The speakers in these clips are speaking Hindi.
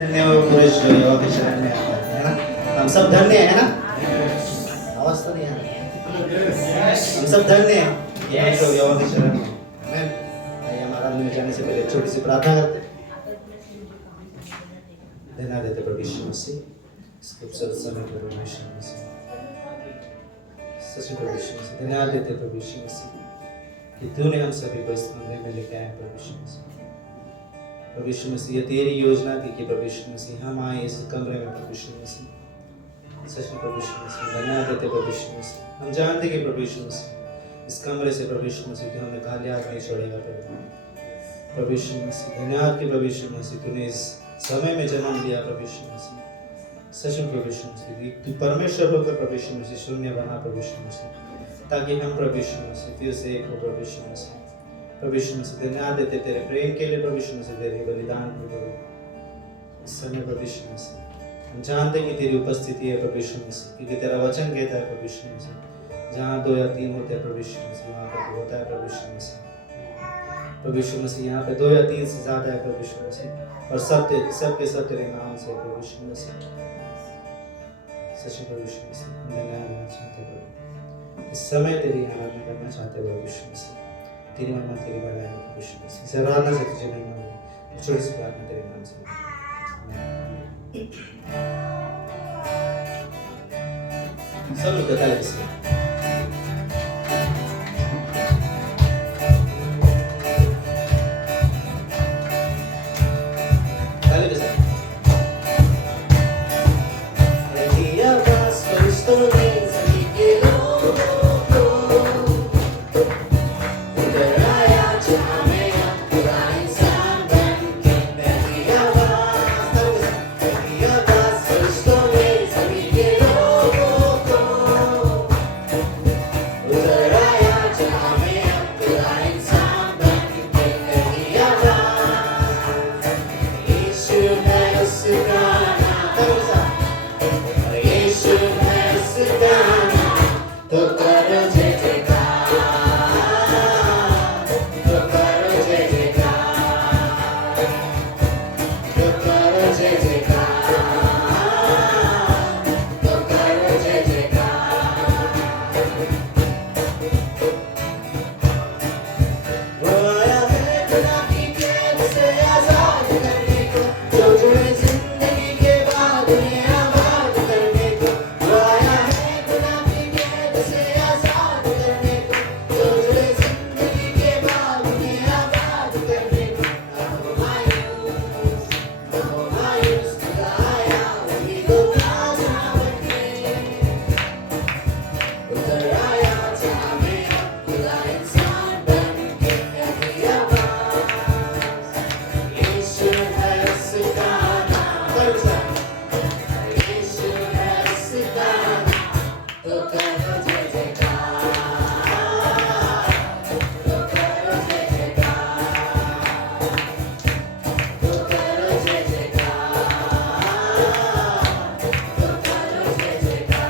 धन्य हो पुरुष जो योगा के शरण में आता है ना। हम सब धन्य है ना। आवाज तो नहीं आ रही। हम सब धन्य हैं ये हम लोग योगा के शरण में। आमीन। आइए हमारा आराधना में जाने से पहले एक छोटी सी प्रार्थना करते हैं। धन्यवाद देते प्रभु यीशु मसीह इस खूबसूरत समय के प्रभु यीशु मसीह सच में प्रभु यीशु मसीह धन्यवाद देते प्रभु यीशु मसीह कि तूने हम सभी को इस कमरे में लेके आया प्रभु यीशु मसीह। प्रभु यीशु मसीह ये तेरी योजना थी कि प्रभु यीशु मसीह हम आए इस कमरे में प्रभु यीशु मसीह। सच में प्रभु यीशु मसीह धन्यवाद देते प्रभु यीशु मसीह। हम जानते कि प्रभु यीशु मसीह इस कमरे से प्रभु यीशु मसीह तू हमें खाली हाथ नहीं छोड़ेगा प्रभु यीशु मसीह। धन्यवाद कि प्रभु यीशु मसीह तूने इस समय में जन्म लिया प्रभु यीशु मसीह। सच में प्रभु यीशु मसीह तू परमेश्वर होकर प्रभु यीशु मसीह शून्य बना प्रभु यीशु मसीह ताकि हम प्रभु यीशु मसीह फिर से एक हो प्रभु यीशु मसीह। प्रभु यीशु मसीह धन्यवाद देते तेरे प्रेम के लिए प्रभु यीशु मसीह तेरे बलिदान के लिए इस समय प्रभु यीशु मसीह। हम जानते कि तेरी उपस्थिति है प्रभु यीशु मसीह क्योंकि तेरा वचन कहता है प्रभु यीशु मसीह जहाँ 2 या 3 होते हैं प्रभु यीशु मसीह वहाँ पर होता है प्रभु यीशु मसीह। प्रभु यीशु मसीह यहाँ पे 2 या 3 से ज्यादा है प्रभु यीशु मसीह और सब तेरे नाम से प्रभु यीशु मसीह। सच प्रभु यीशु मसीह धन्यवाद देना चाहते प्रभु इस समय तेरी आराधना करना चाहते प्रभु यीशु मसीह। तेरी महिमा तेरी बड़ाई हो प्रभु यीशु मसीह। इस आराधना से तुझे महिमा हो छोटी सी प्रार्थना तेरे नाम से सब लोग ताली बजाएं। ताली बजाएं। दिया पास फरिश्तों ने सभी के लोगों को उधर आया जहाँ में अब पूरा इंसान बन के दिया पास फरिश्तों ने सभी के लोगों को उधर आया जहाँ में अब पूरा इंसान बन के दिया यीशु है उसका नाम यीशु है उसका नाम तो करो जय जयकार तो करो जय जयकार तो करो जय जयकार तो करो जय जयकार। वो आया है खुदा की कैद से आजाद करने को जो जुड़े जिंदगी के बाद उन्हें आबाद करने को। वो आया है खुदा की कैद से आजाद करने को जो जुड़े जिंदगी के बाद उन्हें आबाद करने को। ना हो मायूस खुदा आया उम्मीदों का जहाँ बन उधर आया जहाँ में अब खुदा इंसान बन के दिया यीशु है उसका नाम यीशु है उसका नाम तो करो जय जयकार तो करो जय जयकार तो करो जय जयकार तो करो जय जयकार।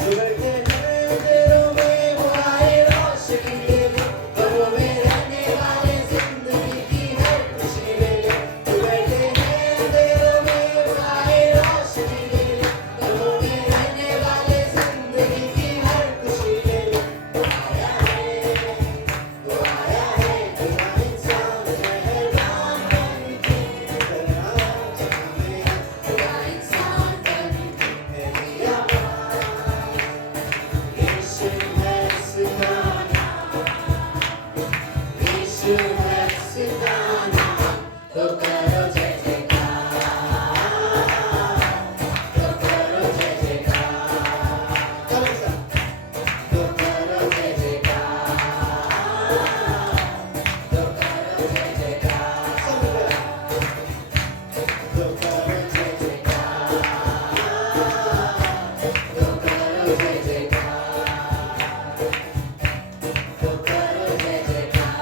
जो बैठे हैं अंधेरों में वो आए रोशनी ले ले घरों में रहने वाले जिंदगी की हर खुशी ले ले। जो बैठे हैं अंधेरों में वो आए रोशनी ले ले घरों में रहने वाले जिंदगी की हर खुशी ले ले। वो आया है खुदा इंसान मेहरबान बन के खुदा इंसान बन के दिया यीशु है उसका नाम यीशु है उसका नाम तो करो जय जयकार तो करो जय जयकार तो करो जय जयकार तो करो जय जयकार तो करो जय जयकार तो करो जय जयकार तो करो जय जयकार।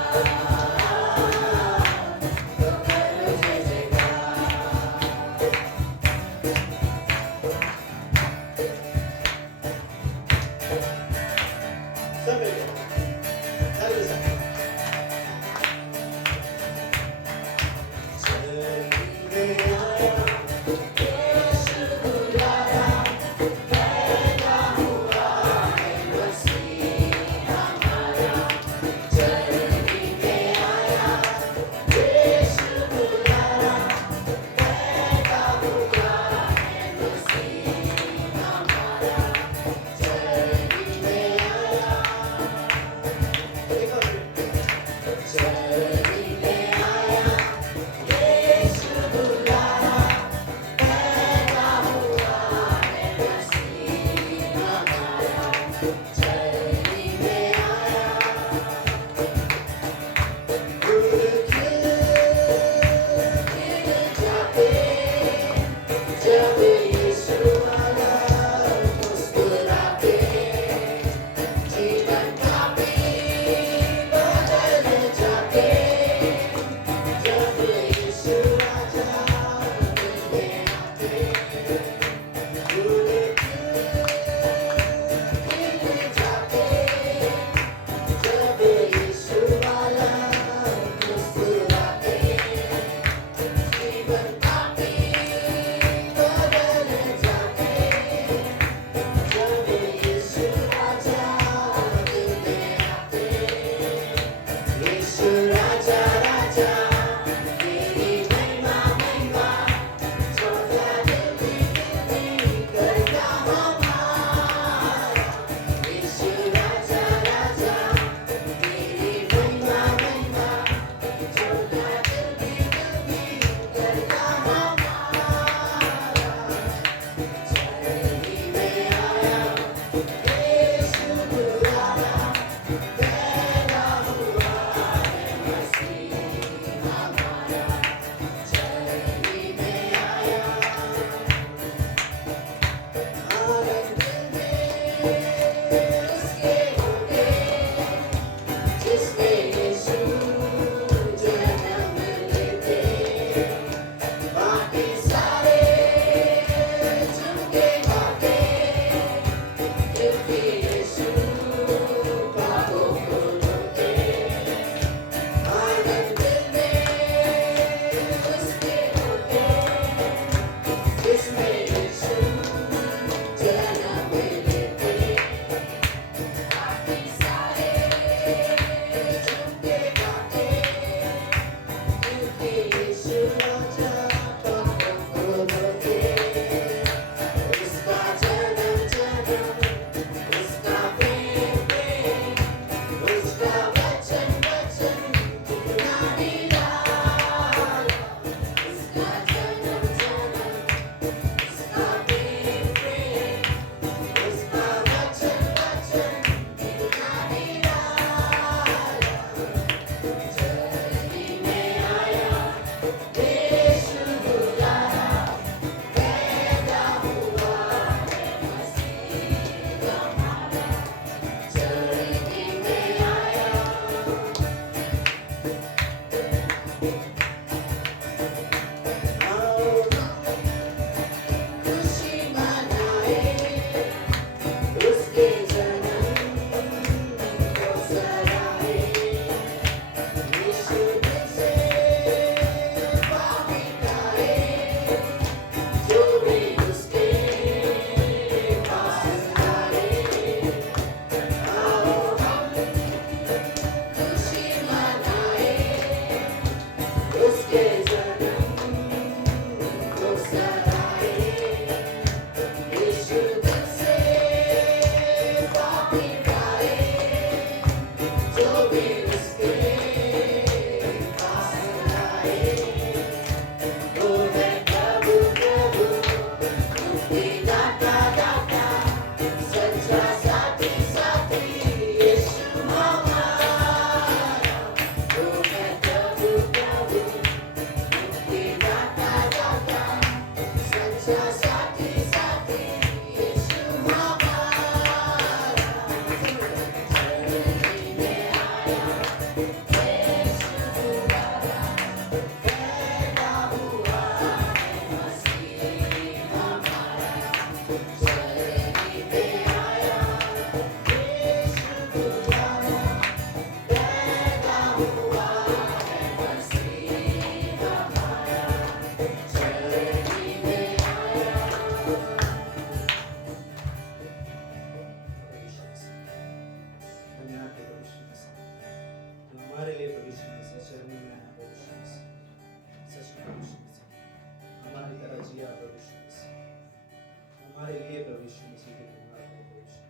हमारे लिए प्रभु यीशु मसीह के तुम्हारा प्रभु यीशु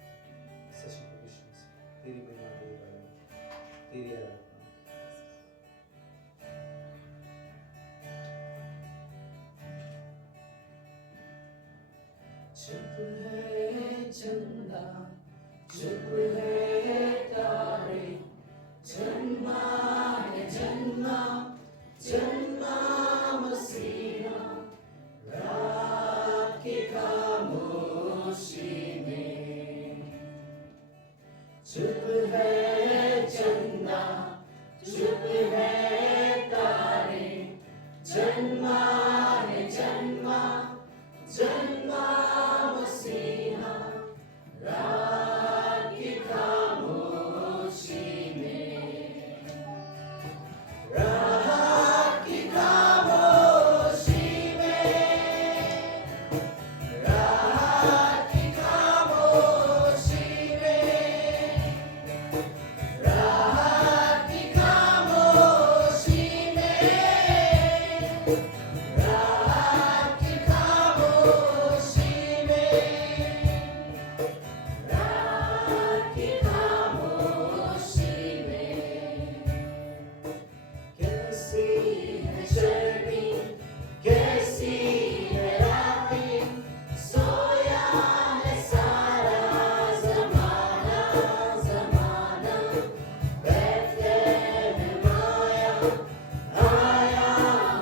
सच में प्रभु यीशु मसीह तेरी महिमा तेरी बड़ाई तेरी आराधना चुप है चंदा, चुप है तारे, जन्मा है जन्मा, जन्मा मसीहा रात की खामोशी में। चुप है चंदा, चुप है तारे, जन्मा है जन्मा, जन्मा मसीहा रात की खामोशी में। रात की खामोशी में, रात की खामोशी में, रात की खामोशी में, रात की खामोशी में, रात की खामोशी में। कैसी है शर्मी, कैसी है रातें, सोया है सारा ज़माना, ज़माना। बैतलहम आया, आया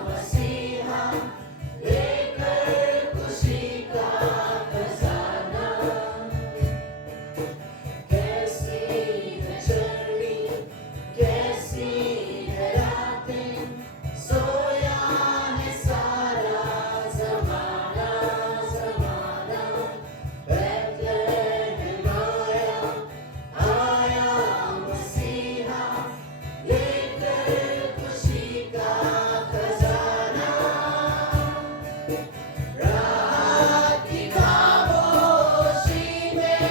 मसीहा, लेकर खुशी का खजाना। कैसी है शर्मी, कैसी है रातें, सोया है सारा ज़माना, ज़माना। बैतलहम आया, आया मसीहा, लेकर खुशी का खजाना। रात की खामोशी में,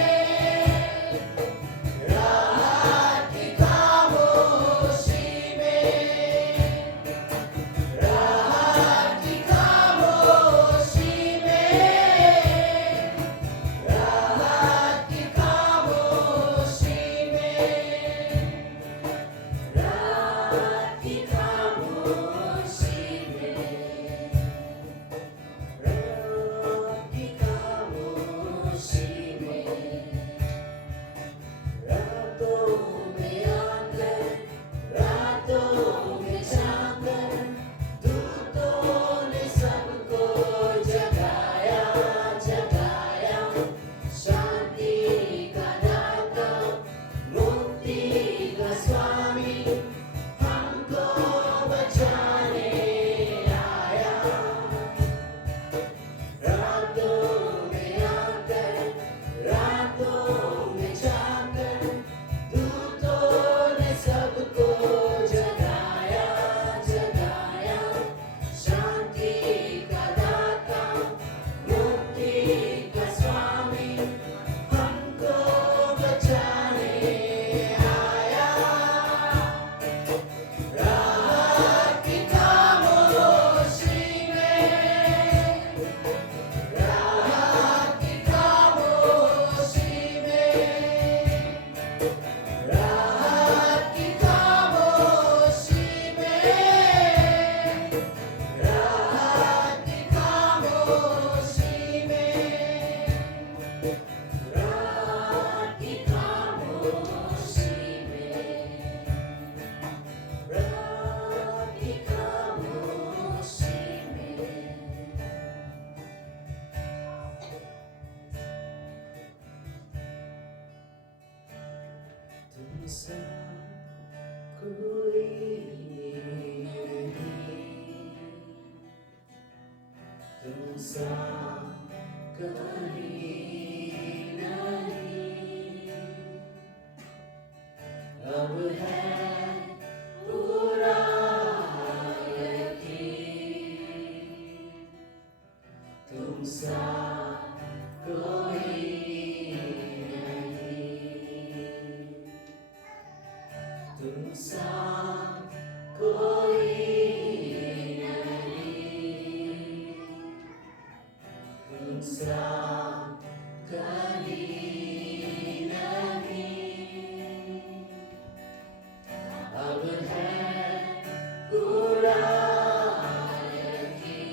रात की खामोशी में, रात की खामोशी में, रात की खामोशी में, रात की खामोशी में, रात की खामोशी में। रातों में आकर, रातों में जाकर, दूतों ने सबको जगाया, जगाया। शांति का दाता, मुक्ति का स्वामी, हमको बचाने आया। रातों में आकर, रातों में जाकर, दूतों ने सबको जगाया, जगाया। शांति का दाता, मुक्ति का स्वामी, हमको बचाने आया। रात की खामोशी में, रात की खामोशी में, रात की खामोशी में, रात की खामोशी में, रात की खामोशी में, रात की खामोशी में। तुमसा कोई नहीं, तुमसा कोई नहीं। अब है पूरा यकीन, तुमसा कोई नहीं, तुमसा कोई नहीं, तुमसा कभी नहीं। अब है पूरा यकीन,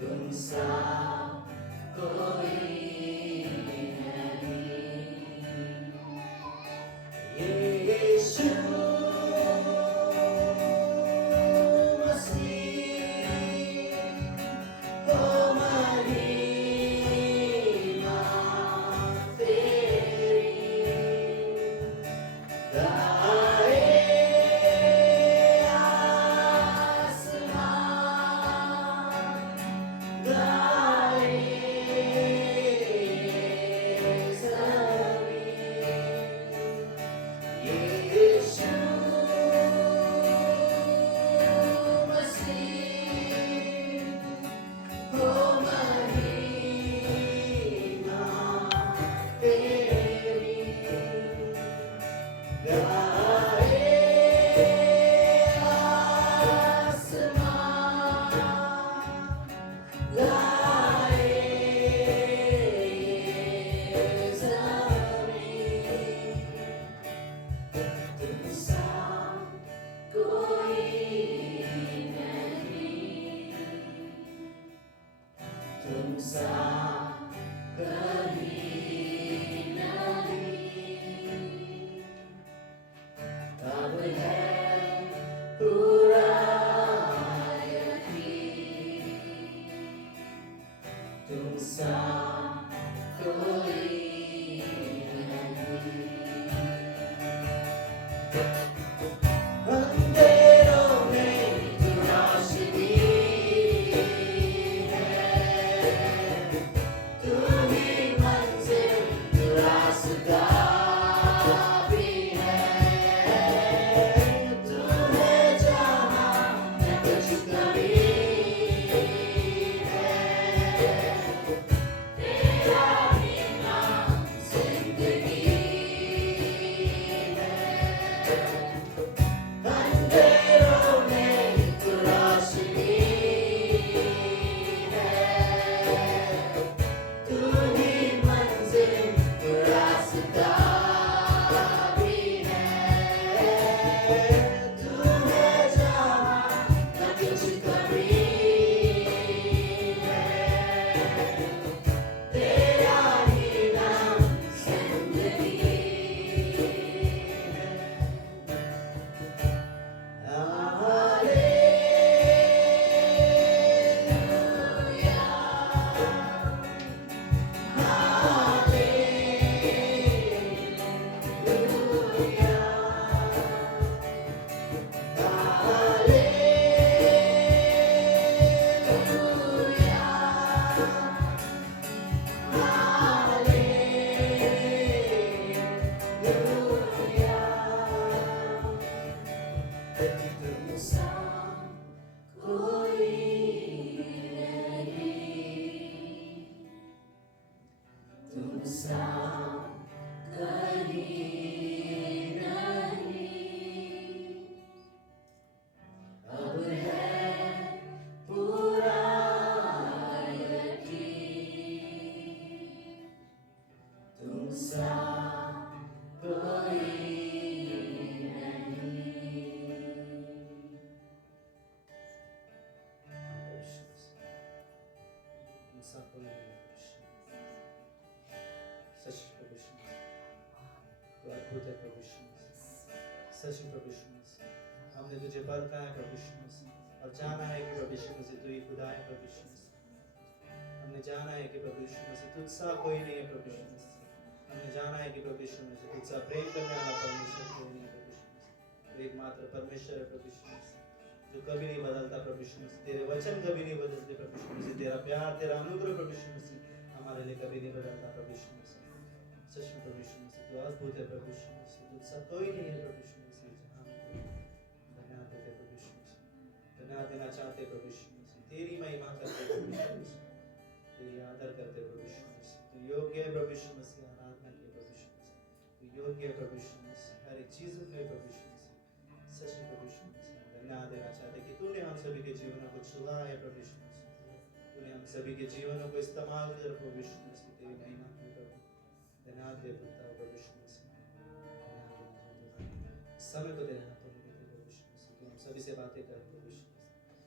तुमसा सच में प्रभु यीशु मसीह, हमने तुझे परखा है प्रभु यीशु मसीह, और जाना है कि प्रभु यीशु मसीह तू ही खुदा है प्रभु यीशु मसीह। हमने जाना है कि प्रभु यीशु मसीह तुझसा कोई नहीं है प्रभु यीशु मसीह। हमने जाना है कि प्रभु यीशु मसीह तुझसा प्रेम करने वाला परमेश्वर कोई नहीं है प्रभु यीशु मसीह। तो एकमात्र परमेश्वर है प्रभु यीशु मसीह, जो कभी नहीं बदलता प्रभु यीशु मसीह। तेरे वचन कभी नहीं बदलते प्रभु यीशु मसीह। तेरा प्यार, तेरा अनुग्रह प्रभु यीशु मसीह हमारे लिए कभी नहीं बदलता प्रभु यीशु मसीह। सच में प्रभु यीशु मसीह तू अद्भुत है प्रभु यीशु मसीह, तुझसा कोई नहीं है प्रभु यीशु मसीह। धन्यवाद देते प्रभु यीशु मसीह, धन्यवाद देना चाहते प्रभु यीशु मसीह। तेरी महिमा करते प्रभु यीशु मसीह, तेरी आदर करते प्रभु यीशु मसीह। तू योग्य है प्रभु यीशु मसीह आराधना के प्रभु यीशु मसीह। तू योग्य है प्रभु यीशु मसीह हर एक चीज में प्रभु यीशु मसीह। सच में प्रभु यीशु मसीह धन्यवाद देना चाहते कि तूने हम सभी के जीवनों को छुआ है प्रभु यीशु मसीह। तूने हम सभी के जीवनों को इस्तेमाल कर प्रभु यीशु मसीह तेरी महिमा में प्रभु। धन्यवाद देता हूं प्रभु यीशु मसीह। समय को देना प्रभु यीशु मसीह, हम सभी से बातें करें प्रभु यीशु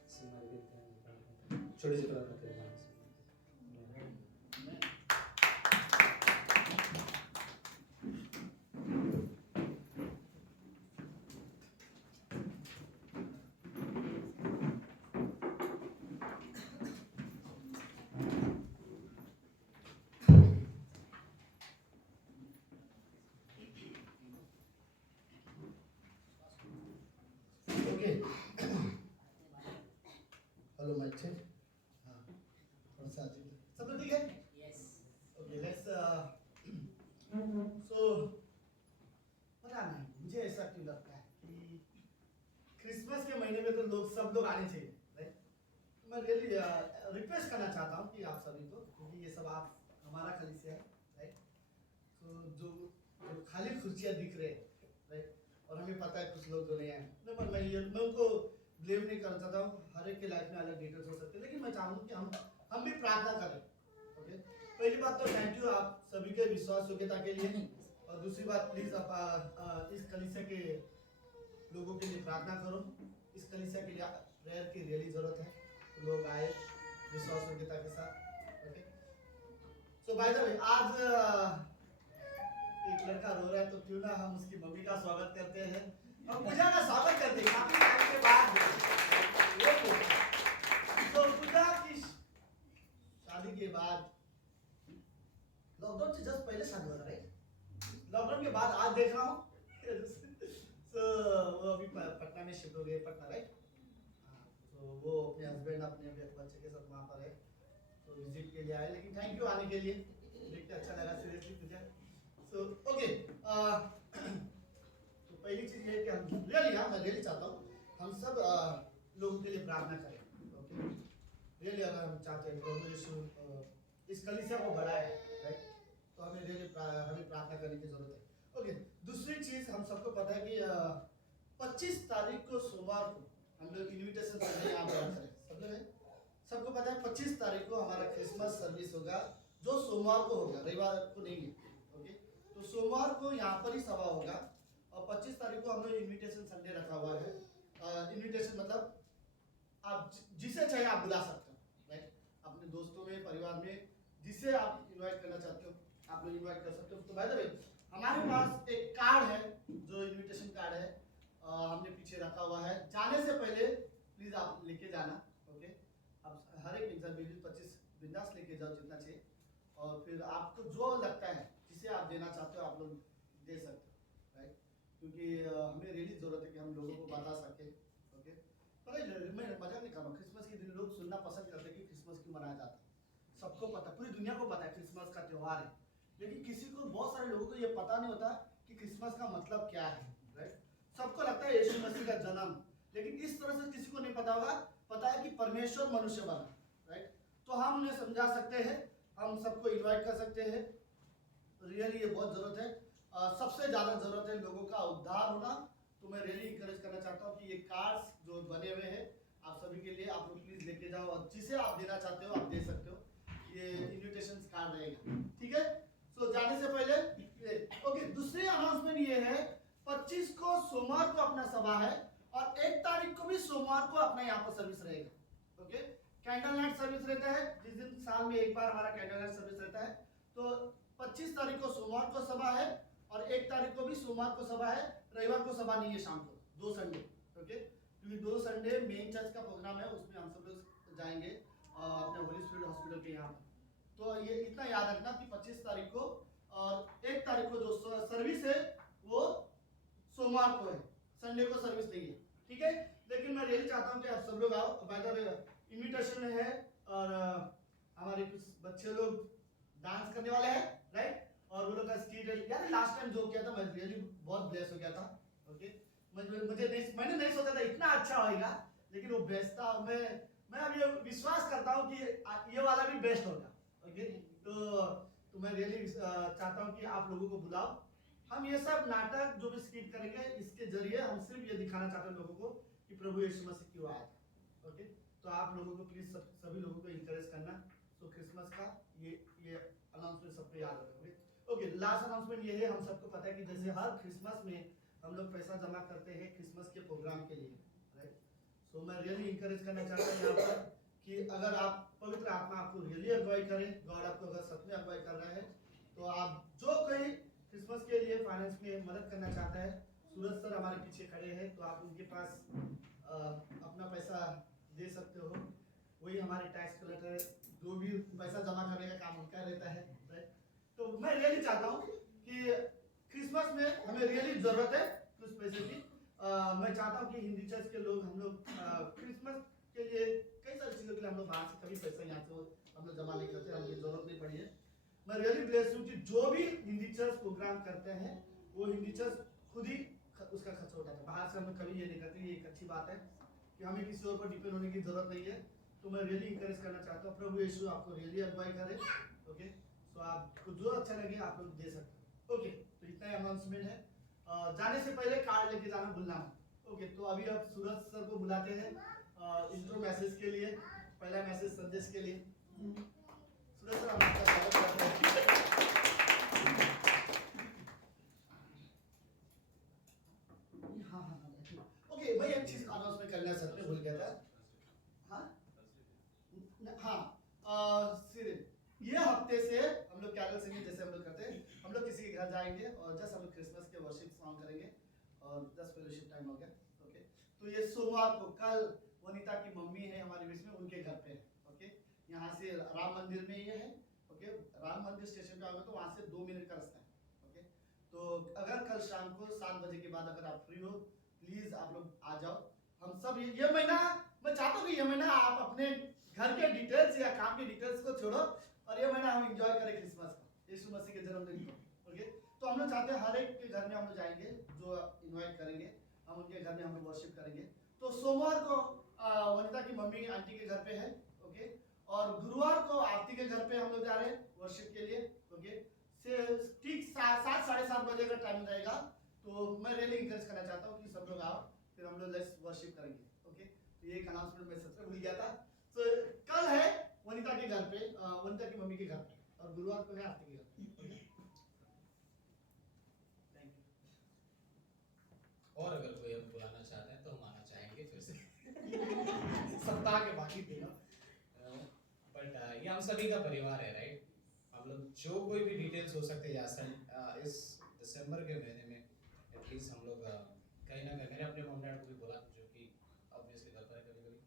मसीह। छोटी सी प्रार्थना करें। Hello mike check. हाँ थोड़ा सा सब लोग ठीक है? यस। ओके लेट्स सो पता नहीं मुझे ऐसा क्यों लगता है कि क्रिसमस के महीने में तो लोग सब लोग आने चाहिए, राइट? मैं रियली रिक्वेस्ट करना चाहता हूँ कि आप सभी को, क्योंकि ये सब आप हमारा कलीसिया है, राइट? तो जो खाली कुर्सियाँ दिख रहे हैं, राइट? और हमें पता है कुछ लोग जो नहीं आए, मैं उनको ब्लेम नहीं करना चाहता हूँ। हर एक के लाइफ में अलग डिटेल्स हो सकते हैं, लेकिन मैं चाहूँगा कि हम भी प्रार्थना करें। ओके, पहली बात तो थैंक यू आप सभी के विश्वास योग्यता के लिए, और दूसरी बात प्लीज आप इस कलीसिया के लोगों के लिए प्रार्थना करो। इस कलीसिया के लिए प्रेयर की रियली जरूरत है। तो लोग आए विश्वास योग्यता के साथ। Okay, so by the way आज एक लड़का रो रहा है, तो क्यों ना हम उसकी मम्मी का स्वागत करते हैं, हम पूजा का स्वागत करते हैं काफी टाइम के बाद। तो पूजा की शादी के बाद, लॉकडाउन से जस्ट पहले शादी हुआ था राइट, लॉकडाउन के बाद आज देख रहा हूँ so, वो अभी पटना में शिफ्ट हो गए, पटना राइट। तो वो अपने हस्बैंड अपने बच्चे के साथ वहाँ पर है, तो विजिट के लिए आए। लेकिन थैंक यू आने के लिए, देख के अच्छा लगा सीरियसली तुझे। सो ओके, तो पहली चीज़ ये है कि हम मैं रियली चाहता हूँ हम सब लोगों के लिए प्रार्थना करें। ओके, रियली अगर हम चाहते हैं प्रभु यीशु इस कलीसिया को बढ़ाए राइट, तो हमें रियली हमें प्रार्थना करने की जरूरत है। ओके, दूसरी चीज हम सबको पता है कि 25 तारीख को सोमवार को हम लोग इन्विटेशन यहाँ पर रख रहे हैं। सब लोग है, सबको पता है 25 तारीख को हमारा क्रिसमस सर्विस होगा, जो सोमवार को होगा, रविवार को नहीं है। ओके, तो सोमवार को यहाँ पर ही सभा होगा और 25 तारीख को हम लोग इन्विटेशन संडे रखा हुआ है। इन्विटेशन मतलब आप जिसे चाहे आप बुला सकते हो राइट, अपने दोस्तों में, परिवार में, जिसे आप इनवाइट करना चाहते हो आप लोग इनवाइट कर सकते हो। तो बाय द वे हमारे पास एक कार्ड है जो इनविटेशन कार्ड है, हमने पीछे रखा हुआ है। जाने से पहले प्लीज आप लेके जाना। ओके, आप हर एक एग्जाम 25 बिंदास लेके जाओ जितना चाहिए, और फिर आपको जो लगता है जिसे आप देना चाहते हो आप लोग दे सकते हो राइट, क्योंकि हमें रियली जरूरत है कि हम लोगों को बता सके। ओके, पर मैं मजाक नहीं कर रहा हूँ, क्रिसमस के दिन लोग सुनना पसंद करते हैं कि क्रिसमस क्यों मनाया जाता है। सबको पता, पूरी दुनिया को पता है क्रिसमस का त्यौहार है, लेकिन किसी को, बहुत सारे लोगों को ये पता नहीं होता कि क्रिसमस का मतलब क्या है राइट। सबको लगता है यीशु मसीह का जन्म, लेकिन इस तरह से किसी को नहीं पता होगा। पता है कि परमेश्वर मनुष्य बना राइट, तो हम उन्हें समझा सकते हैं, हम सबको इनवाइट कर सकते हैं। रियली ये बहुत जरूरत है, सबसे ज्यादा जरूरत है लोगों का उद्धार होना। तो मैं रियली इंकरेज करना चाहता हूँ कि ये कार्ड्स जो बने हुए हैं आप सभी के लिए, आप लोग प्लीज लेके जाओ, और जिसे आप देना चाहते हो आप दे सकते हो। ये इन्विटेशन कार्ड रहेगा, ठीक है। सो जाने से पहले ओके, दूसरी अनाउंसमेंट ये है 25 को सोमवार को अपना सभा है, और 1 तारीख को भी सोमवार को अपना यहाँ पर सर्विस रहेगा। ओके, कैंडल नाइट सर्विस रहता है, जिस दिन साल में एक बार हमारा कैंडल नाइट सर्विस रहता है। तो 25 तारीख को सोमवार को सभा है, और 1 तारीख को भी सोमवार को सभा है। रविवार को सभा नहीं है, शाम को 2 संडे। ओके, क्योंकि 2 संडे मेन चर्च का प्रोग्राम है, उसमें हम सब लोग जाएंगे अपने होली स्पिरिट हॉस्पिटल के यहाँ। तो ये इतना याद रखना कि 25 तारीख को और 1 तारीख को जो सर्विस है वो सोमवार को है, संडे को सर्विस नहीं है, ठीक है। लेकिन मैं रियली चाहता हूँ कि आप सब लोग आओ। बाय द वे इनविटेशन है, और हमारे कुछ बच्चे लोग डांस करने वाले हैं राइट, और वो लोग का स्किट यार लास्ट टाइम जो किया था मैं रियली बहुत ब्लेस हो गया था। ओके, मैंने नहीं सोचा था इतना अच्छा होगा, लेकिन वो बेस्ट था। मैं अब ये विश्वास करता हूँ कि ये वाला भी बेस्ट होगा। ओके, तो मैं रियली चाहता हूँ कि आप लोगों को बुलाओ। हम ये सब नाटक जो भी स्किट करेंगे, इसके जरिए हम सिर्फ ये दिखाना चाहते हैं लोगों को कि प्रभु यीशु मसीह क्यों आया था। ओके, तो आप लोगों को प्लीज सभी लोगों को इंकरेज करना। तो क्रिसमस का ये अनाउंसमेंट सबको याद रखोगे। ओके, लास्ट अनाउंसमेंट ये है, हम सबको पता है कि जैसे हर क्रिसमस में हम लोग पैसा जमा करते हैं क्रिसमस के प्रोग्राम के लिए राइट। सो मैं रियली इंकरेज करना चाहता हूँ यहाँ पर कि अगर आप पवित्र आत्मा आपको रियली अगुवाई करे, गॉड आपको अगर सच में अगुवाई कर रहा है, तो आप जो कोई क्रिसमस के लिए फाइनेंस में मदद करना चाहता है, सूरज सर हमारे पीछे खड़े हैं, तो आप उनके पास अपना पैसा दे सकते हो। वही हमारे टैक्स कलेक्टर, जो भी पैसा जमा करने का काम उनका रहता है राइट। तो मैं रियली चाहता हूँ कि क्रिसमस में हमें रियली जरूरत है कुछ पैसे की। मैं चाहता हूँ कि हिंदी चर्च के लोग, हम लोग क्रिसमस के लिए कई सारी चीज़ों के लिए हम लोग बाहर से कभी पैसा यहाँ से हम लोग जमा नहीं करते, हमें जरूरत नहीं पड़ी है। मैं रियली ब्लेस हूँ कि जो भी हिंदी चर्च प्रोग्राम करते हैं वो हिंदी चर्च खुद ही उसका खर्चा उठाता है, बाहर से हम कभी ये नहीं करते। ये एक अच्छी बात है कि हमें किसी और पर डिपेंड होने की जरूरत नहीं है। तो मैं रियली इंकरेज करना चाहता हूँ, प्रभु यीशु आपको रियली अगुवाई करे। ओके, सो आपको जो अच्छा लगे आप लोग दे सकते हो। ओके, तो इतना ही अनाउंसमेंट है। जाने से पहले कार्ड लेके जाना भूलना मत। ओके, तो अभी आप सूरज सर को बुलाते हैं इंट्रो मैसेज के लिए, पहला मैसेज संदेश के लिए। सूरज सर आपका स्वागत करते हैं। हाँ, मैं सच में भूल गया था। हाँ हाँ सीरियल ये हफ्ते से हम लोग कैरल सिंगिंग जैसे हम लोग करते हैं, हम लोग किसी के घर जाएंगे और जस्ट हम लोग क्रिसमस के वर्शिप सॉन्ग करेंगे और 10 फेलोशिप टाइम हो गया। ओके, तो ये सोमवार को कल वनिता की मम्मी है हमारे बीच में, उनके घर पे है। ओके, यहाँ से राम मंदिर में ये है। ओके, राम मंदिर स्टेशन पे आओगे तो वहाँ से 2 मिनट का रास्ता है। ओके, तो अगर कल शाम को 7 बजे के बाद अगर आप फ्री हो, प्लीज आप लोग आ जाओ। हम सब ये महीना मैं चाहता हूँ कि ये महीना आप अपने घर के डिटेल्स या काम के डिटेल्स को छोड़ो और ये महीना हम एंजॉय करें क्रिसमस को, यीशु मसीह के जन्मदिन को। ओके, तो हम लोग चाहते हैं हर एक के घर में हम लोग जाएंगे, जो इनवाइट करेंगे हम उनके घर में हम लोग वर्शिप करेंगे। तो सोमवार को वनिता की मम्मी आंटी के घर पे है। ओके, और गुरुवार को आरती के घर पे हम लोग जा रहे हैं वर्शिप के लिए। ओके, से ठीक 7 साढ़े 7 बजे का टाइम रहेगा। तो मैं रियली इंकरेज करना चाहता हूँ कि सब लोग आओ, फिर हम लोग लेट्स वर्शिप करेंगे। ओके, तो ये एक अनाउंसमेंट मैं सच में भूल गया था। तो कल है वनिता के घर पे, वनिता की मम्मी के घर पे, और गुरुवार को है आरती के घर पे। Thank you. और अगर कोई हम बुलाना चाहते हैं तो हम आना चाहेंगे फिर से। सप्ताह के बाकी दिनों बट ये हम सभी का परिवार है, राइट? हम लोग जो कोई भी डिटेल्स हो सकते हैं या इस दिसंबर के महीने में एटलीस्ट हम लोग कहीं ना कहीं, मैंने अपने मॉम डैड को भी बोला जो कि ऑब्वियसली घर पर है कभी कभी,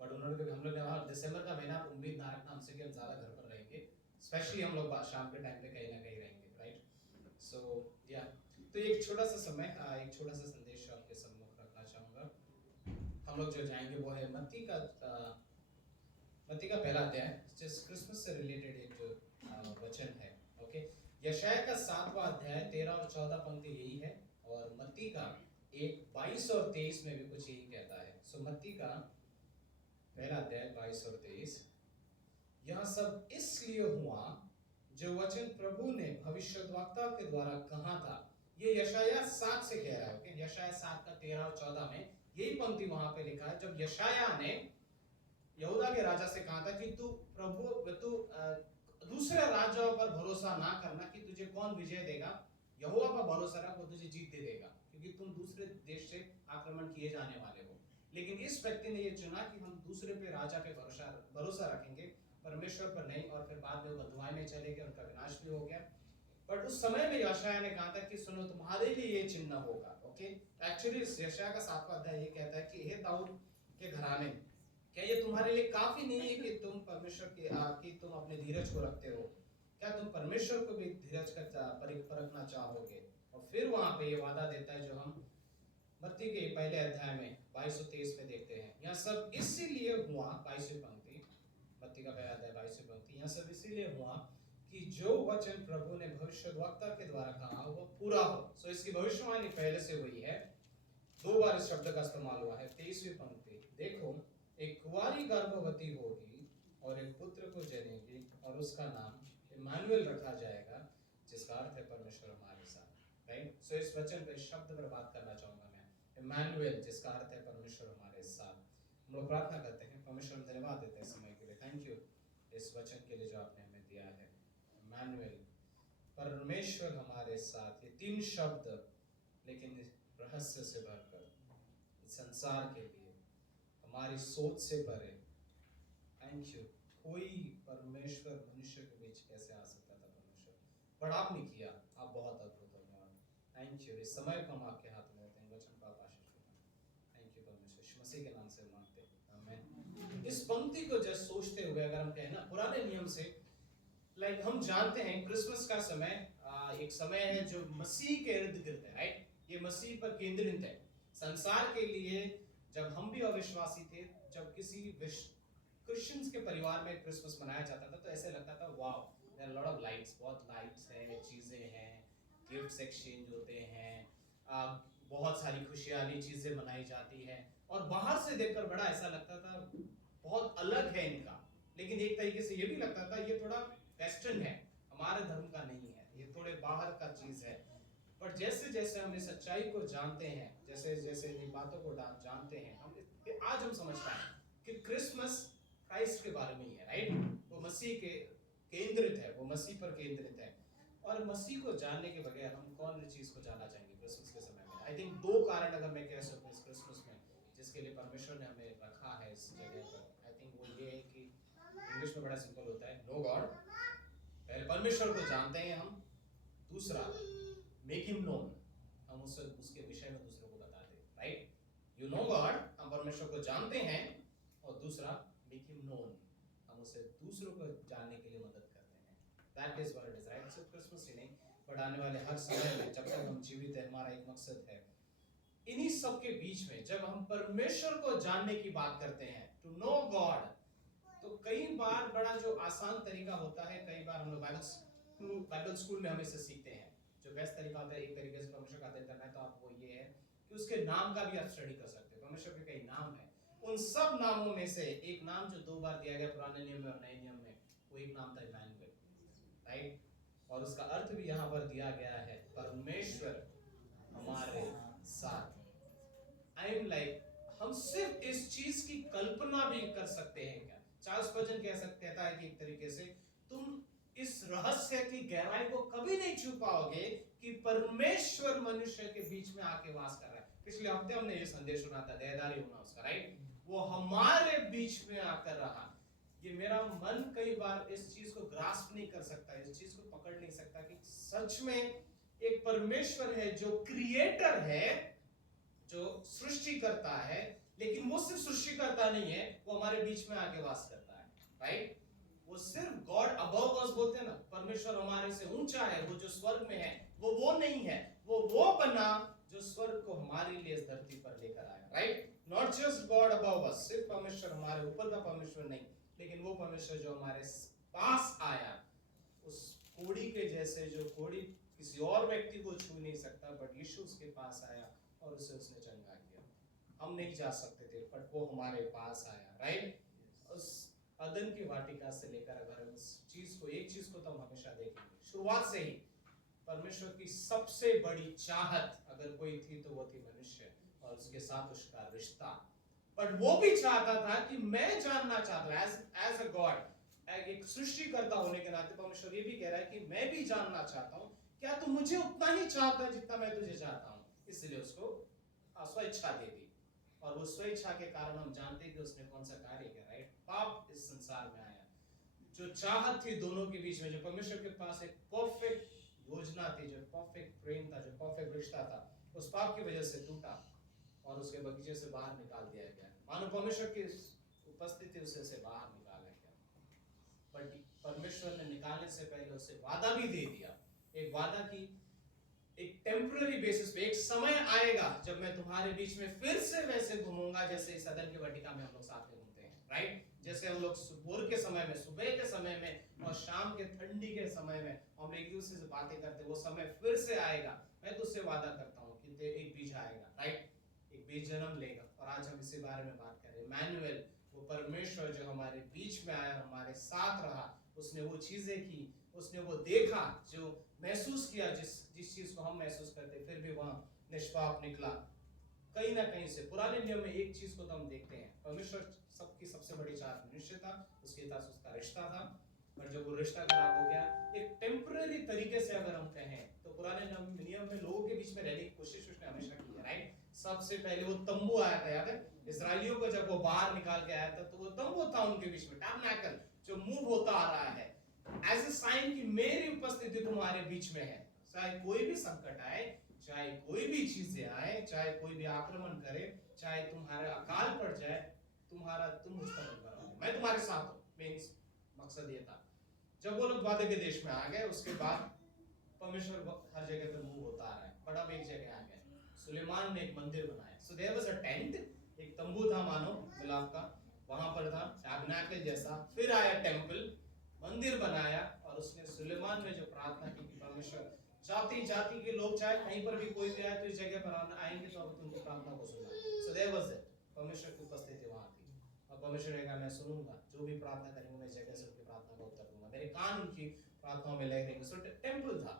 बट उन्होंने कभी हम लोग ने दिसंबर का महीना उम्मीद ना रखना हमसे कि हम ज़्यादा घर पर रहेंगे, स्पेशली हम लोग शाम के टाइम पे कहीं ना कहीं रहेंगे, राइट? सो या तो एक छोटा सा समय, एक छोटा सा संदेश आपके सम्मुख रखना चाहूँगा। हम लोग जो जाएंगे वो है मत्ती का पहला अध्याय, जिस क्रिसमस से रिलेटेड एक जो वचन है। ओके, यशायाह का 7वां अध्याय 13 और 14 पंक्ति यही है, और मत्ती का 22 और 23 में भी कुछ यही कहता है। सो मत्ती का पहला अध्याय 22 और 23, यह सब इसलिए हुआ जो वचन प्रभु ने भविष्यद्वक्ता के द्वारा कहा था। ये यशायाह 7 से कह रहा है। ओके, यशायाह 7 का 13 और 14 में यही पंक्ति वहां पे लिखा है, जब यशायाह ने यहूदा के राजा से कहा था कि तू दूसरे राजाओं पर भरोसा ना करना कि तुझे कौन विजय देगा, यहोवा पर भरोसा रख, वो तुझे जीत दे देगा, क्योंकि तुम दूसरे देश से आक्रमण किए जाने वाले हो। लेकिन इस व्यक्ति ने ये चुना कि हम दूसरे पे राजा पे भरोसा रखेंगे, परमेश्वर पर नहीं, और फिर बाद में वो बंधुआई में चले गए, उनका विनाश भी हो गया। बट उस समय में यशायाह ने कहा था कि सुनो, तुम्हारे लिए ये चिन्ह होगा। ओके, एक्चुअली यशायाह का 7वां अध्याय ये कहता है कि हे दाऊद के घराने, क्या ये तुम्हारे लिए काफी नहीं है कि तुम परमेश्वर की तुम अपने धीरज को रखते हो? क्या तुम परमेश्वर को भी धीरज का परखना चाहोगे? और फिर वहां पे ये वादा देता है जो हम मत्ती के पहले अध्याय में 22 और 23 में देखते हैं। यह सब इसीलिए हुआ, 22वीं पंक्ति, मत्ती का पहला अध्याय 22वीं पंक्ति, यह सब इसीलिए हुआ कि जो वचन प्रभु ने भविष्यद्वक्ता के द्वारा कहा वो पूरा हो। सो इसकी भविष्यवाणी पहले से हुई है, 2 बार इस शब्द का इस्तेमाल हुआ है। 23वीं पंक्ति देखो, एक कुंवारी गर्भवती होगी और एक पुत्र को जनेगी और उसका नाम इम्मानुएल रखा जाएगा, जिसका अर्थ है परमेश्वर हमारे साथ, राइट? सो इस वचन पे शब्द पर बात करना चाहूंगा मैं, इम्मानुएल, जिसका अर्थ है परमेश्वर हमारे साथ। हम लोग प्रार्थना करते हैं, परमेश्वर हम धन्यवाद देते हैं समय के लिए। थैंक यू इस वचन के लिए जो आपने हमें दिया है। इम्मानुएल, परमेश्वर हमारे साथ, ये 3 शब्द लेकिन रहस्य से भरकर संसार के लिए, हमारी सोच से परे। Thank you. कोई परमेश्वर मनुष्य के बीच कैसे आ सकता था परमेश्वर, पर आपने किया। आप बहुत अद्भुत हो। Thank you. इस समय को हम आपके हाथ में देते हैं, वचन को आप आशीष देना। थैंक यू परमेश्वर, यीशु मसीह के नाम से मांगते हैं, आमीन। इस पंक्ति को जस्ट सोचते हुए अगर हम कहें ना, पुराने नियम से हम जानते हैं क्रिसमस का समय एक समय है जो मसीह के इर्द गिर्द है, राइट? ये मसीह पर केंद्रित है। संसार के लिए जब हम भी अविश्वासी थे, जब किसी क्रिश्चियंस के परिवार में क्रिसमस मनाया जाता था तो ऐसे लगता था wow, there are lot of lights, बहुत लाइट्स है, चीजें हैं, गिफ्ट्स एक्सचेंज होते हैं, बहुत सारी खुशहाली चीजें मनाई जाती हैं, और बाहर से देखकर बड़ा ऐसा लगता था बहुत अलग है इनका। लेकिन एक तरीके से ये भी लगता था ये थोड़ा वेस्टर्न है, हमारे धर्म का नहीं है, ये थोड़े बाहर का चीज है। पर जैसे जैसे हम इस सच्चाई को जानते हैं, जैसे जैसे इन बातों को जानते हैं, आज हम समझ पाए कि क्रिसमस क्राइस्ट के बारे में ही है, राइट? वो मसीह के केंद्रित है, वो मसीह पर केंद्रित है। और मसीह को जानने के बगैर हम कौन सी चीज को जानना चाहेंगे क्रिसमस के समय में? आई थिंक 2 कारण अगर मैं कह सकूं इस क्रिसमस में जिसके जिसके लिए परमेश्वर ने हमें रखा है इस जगह पर, आई थिंक वो ये है कि इंग्लिश में बड़ा सिंपल होता है, नो गॉड। पहले परमेश्वर को जानते हैं हम, दूसरा मेक हिम नोन, हम उसके विषय में दूसरों को बताते हैं, राइट। यू नो गॉड, हम परमेश्वर को जानते हैं, और दूसरा मेक हिम नोन, हम उसे दूसरों को जानने के लिए मदद करते हैं। That is what it is, right. So Christmas ही नहीं, बट आने वाले हर समय में जब तक हम जीवित हैं, हमारा एक मकसद है। इन्हीं सब के बीच में जब हम परमेश्वर को जानने की बात करते हैं, टू नो गॉड, तो कई बार बड़ा जो आसान तरीका होता है, कई बार हम लोग बाइबल स्कूल में हम इसे सीखते हैं। जो बेस्ट तरीका होता है एक तरीके से परमेश्वर का अध्ययन करना है, तो आप वो ये है कि उसके नाम का भी आप स्टडी कर सकते हो। परमेश्वर के कई नाम है, उन सब नामों में से एक नाम जो 2 बार दिया गया पुराने नियम में और नए नियम में, वो एक नाम था इम्मानुएल, राइट। और उसका अर्थ भी यहाँ पर दिया गया है, परमेश्वर हमारे साथ। आई एम लाइक, हम सिर्फ इस चीज की कल्पना भी कर सकते हैं क्या? चार्ल्स स्पर्जन कहता है कि एक तरीके से तुम इस रहस्य की गहराई को कभी नहीं छू पाओगे कि परमेश्वर मनुष्य के बीच में आके वास कर रहा है। पिछले हफ्ते हमने ये संदेश सुना था, देहधारी होना उसका, राइट। वो हमारे बीच में आकर रहा। ये मेरा मन कई बार इस चीज को ग्रास्प नहीं कर सकता, इस चीज को पकड़ नहीं सकता कि सच में एक परमेश्वर है जो क्रिएटर है, जो सृष्टि करता है, लेकिन वो सिर्फ सृष्टि करता नहीं है, वो हमारे बीच में आके वास करता है, राइट। वो सिर्फ गॉड अबव अस बोलते हैं ना, परमेश्वर हमारे से ऊंचा है, वो जो स्वर्ग में है वो नहीं है, वो बना जो स्वर्ग को हमारे लिए इस धरती पर लेकर आया, right. Not just God above अस, सिर्फ परमेश्वर हमारे ऊपर का परमेश्वर नहीं, लेकिन वो परमेश्वर जो हमारे पास आया, उस कोड़ी के जैसे, जो कोड़ी किसी और व्यक्ति को छू नहीं सकता, बट यीशु उसके पास आया और उसे उसने चंगा किया। हम नहीं जा सकते थे, बट वो हमारे पास आया, राइट। उस अदन की वाटिका से लेकर अगर हम इस चीज को, एक चीज को तो हम हमेशा देखेंगे, शुरुआत से ही परमेश्वर की सबसे बड़ी चाहत अगर कोई थी तो वो थी मनुष्य और उसके साथ उसका रिश्ता। बट वो भी चाहता था कि मैं जानना चाहता हूं, एज अ गॉड, एक सृष्टिकर्ता होने के नाते परमेश्वर ये भी कह रहा है कि मैं भी जानना चाहता हूं, क्या तू मुझे उतना ही चाहता है जितना मैं तुझे चाहता हूं। इसलिए उसको स्वेच्छा दे दी, और वो स्वेच्छा के कारण हम जानते हैं कि उसने कौन सा कार्य किया, राइट। पाप इस संसार में आया, जो चाहत थी दोनों के बीच में, जो परमेश्वर के पास एक परफेक्ट योजना थी, जो परफेक्ट प्रेम था, जो परफेक्ट रिश्ता था, उस पाप की वजह से टूटा और उसके बगीचे से बाहर निकाल दिया गया। मानो परमेश्वर की उपस्थिति उसे बाहर निकाला गया, बट परमेश्वर ने निकालने से पहले उसे वादा भी दे दिया, एक वादा की एक टेम्पररी बेसिस पे, एक समय आएगा जब मैं तुम्हारे बीच में फिर से वैसे घूमूंगा जैसे इस अदन की वाटिका में हम लोग साथ में घूमते हैं, राइट। जैसे हम लोग भोर के समय में, सुबह के समय में और शाम के ठंडी के समय में हम एक दूसरे से बातें करते, वो समय फिर से आएगा। मैं तुझसे वादा करता हूँ कि एक बीज आएगा, राइट, एक बीज जन्म लेगा। और आज हम इसी बारे में बात करें, इम्मानुएल, वो परमेश्वर जो हमारे बीच में आया, हमारे साथ रहा, उसने वो चीजें की, उसने वो देखा जो महसूस किया, जिस चीज को हम महसूस करते, फिर भी वहां निष्पाप निकला कहीं ना कहीं से। पुराने नियम में एक चीज को तो हम देखते हैं, परमेश्वर सबकी सबसे बड़ी चाहत मनुष्य था, उसके साथ उसका रिश्ता था, पर जब वो रिश्ता खराब हो गया, एक टेम्पररी तरीके से अगर हम कहें तो पुराने नियम में लोगों के बीच में रहने की कोशिश उसने हमेशा की है, राइट। सबसे पहले वो तंबू आया था, याद है इस्राएलियों को जब वो बाहर निकाल के आया था, तो वो तंबू था उनके बीच में, टैबरनेकल, जो मूव होता आ रहा है एज ए साइन कि मेरी उपस्थिति तुम्हारे बीच में है। चाहे कोई भी संकट आए, चाहे कोई भी चीजें आए, चाहे कोई भी आक्रमण करे, चाहे तुम्हारे अकाल पड़ जाए, तुम मुझ पर निर्भर रहो, मैं तुम्हारे साथ हूं। मींस मकसद ये था। जब वो लोग वादे के देश में आ गए, उसके बाद परमेश्वर हर जगह पे मूव होता आ रहा है, बट अब एक जगह आ गए, सुलेमान ने एक मंदिर बनाया। So there was a tent, एक तंबू था मानो मिलाप का, वहां पर था टैबरनेकल जैसा, फिर आया टेंपल, मंदिर बनाया, और उसने सुलेमान में जो प्रार्थना की कि परमेश्वर, जाति जाति के लोग चाहे कहीं पर भी कोई भी आए तो इस जगह पर आएंगे तो अब उनकी प्रार्थना को सुनना। सो देयर वाज दैट, परमेश्वर की उपस्थिति वहां थी, और परमेश्वर ने कहा मैं सुनूंगा, जो भी प्रार्थना करेंगे मैं इस जगह से उनकी प्रार्थना का उत्तर दूंगा, मेरे कान उनकी प्रार्थनाओं में लग रहेंगे। सो टेंपल था,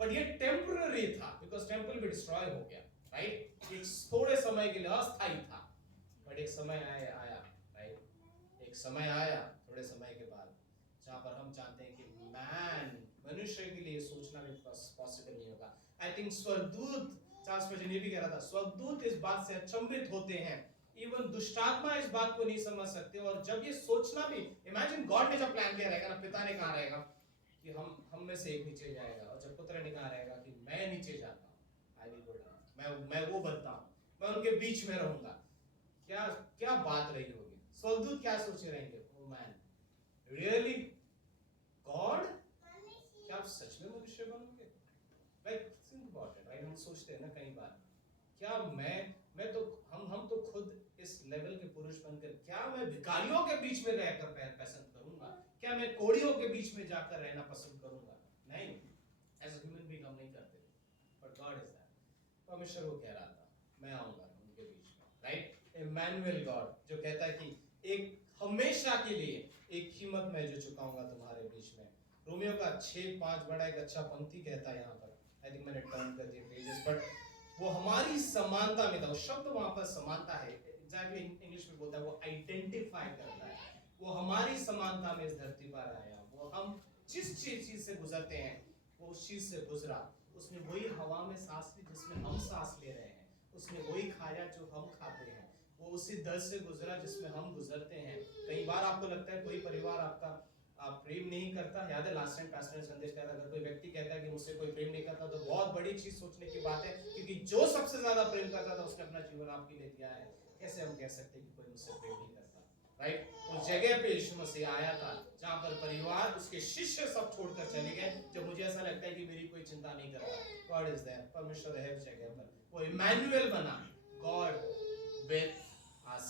बट ये टेम्पररी था, बिकॉज टेंपल भी डिस्ट्रॉय हो गया, राइट। एक थोड़े समय के लिए अस्थायी था, बट एक समय आया, राइट, एक समय आया थोड़े समय के बाद जहां पर हम जानते हैं कि मनुष्य के लिए सोचना भी पॉसिबल नहीं होगा। आई थिंक स्वर्गदूत, चार्ल्स स्पर्जन ये भी कह रहा था, स्वर्गदूत इस बात से अचंभित होते हैं इवन दुष्टात्मा इस बात को नहीं समझ सकते। और जब ये सोचना भी, इमेजिन गॉड ने जब प्लान किया रहेगा ना, पिता ने कहा रहेगा कि हम में से एक नीचे जाएगा, और जब पुत्र ने कहा रहेगा कि मैं नीचे जाता हूँ, आई विल गो डाउन, मैं वो बनता हूँ, मैं उनके बीच में रहूंगा, क्या क्या बात रही होगी। स्वर्गदूत क्या सोचे रहेंगे, ओ मैन रियली गॉड, क्या आप सच में मनुष्य बनोगे? Like think about it, right? हम सोचते हैं ना कई बार, क्या मैं तो हम तो खुद इस लेवल के पुरुष बनकर, क्या मैं भिखारियों के बीच में रहकर पसंद करूंगा? क्या मैं कोड़ियों के बीच में जाकर रहना पसंद करूंगा? नहीं, एज अ ह्यूमन बीइंग हम नहीं करते। बट गॉड इज दैट, परमेश्वर वो कह रहा था मैं आऊंगा उनके बीच में, राइट? इमैनुअल गॉड जो कहता है कि एक हमेशा के लिए एक कीमत मैं जो चुकाऊंगा तुम्हारे बीच में। रोमियो का 6:5 बड़ा एक अच्छा पंक्ति कहता है यहाँ पर, आई थिंक मैंने टर्न कर दिए पेजेस, बट वो हमारी समानता में था। वो शब्द वहां पर समानता है, एग्जैक्टली इंग्लिश में बोलता है, वो आइडेंटिफाई करता है। वो हमारी समानता में इस धरती पर आया, वो हम जिस चीज से गुजरते हैं वो उस चीज से गुजरा। उसने वही हवा में सांस ली जिसमें हम सांस ले रहे हैं, उसने वही खाया जो हम खाते हैं, वो उसी दर से गुजरा जिसमें हम गुजरते हैं। कई बार आपको लगता है कोई परिवार आपका प्रेम नहीं करता। याद है लास्ट टाइम पास्टर ने संदेश दिया था, अगर कोई व्यक्ति कहता है कि मुझसे कोई प्रेम नहीं करता तो बहुत बड़ी चीज सोचने की बात है, क्योंकि जो सबसे ज्यादा प्रेम करता था उसने अपना जीवन आपके लिए दिया है। कैसे हम कह सकते हैं कि कोई मुझसे प्रेम नहीं करता, राइट? उस जगह पे यीशु मसीह आया था जहां पर परिवार, उसके शिष्य सब छोड़कर चले गए। जब मुझे ऐसा लगता है कि मेरी कोई चिंता नहीं करता, गॉड इज देयर, परमेश्वर है उस जगह पर। वो इमैनुअल बना, गॉड विद अस,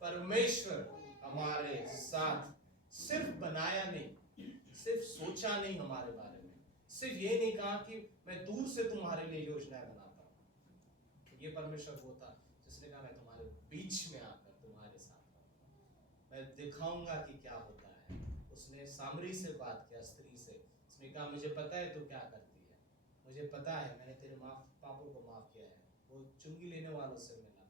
परमेश्वर हमारे साथ। सिर्फ बनाया नहीं, सिर्फ सोचा नहीं हमारे बारे में, सिर्फ ये नहीं कहा कि मैं दूर से तुम्हारे लिए योजनाएं बनाता हूं। ये परमेश्वर वो था जिसने कहा मैं तुम्हारे बीच में आकर तुम्हारे साथ रहूंगा, मैं दिखाऊंगा कि क्या होता है। उसने सामरी से बात किया, स्त्री से, उसने कहा मुझे पता है तू क्या करती है, मुझे पता है मैंने तेरे पापों को माफ किया है। वो चुंगी लेने वालों से मिला,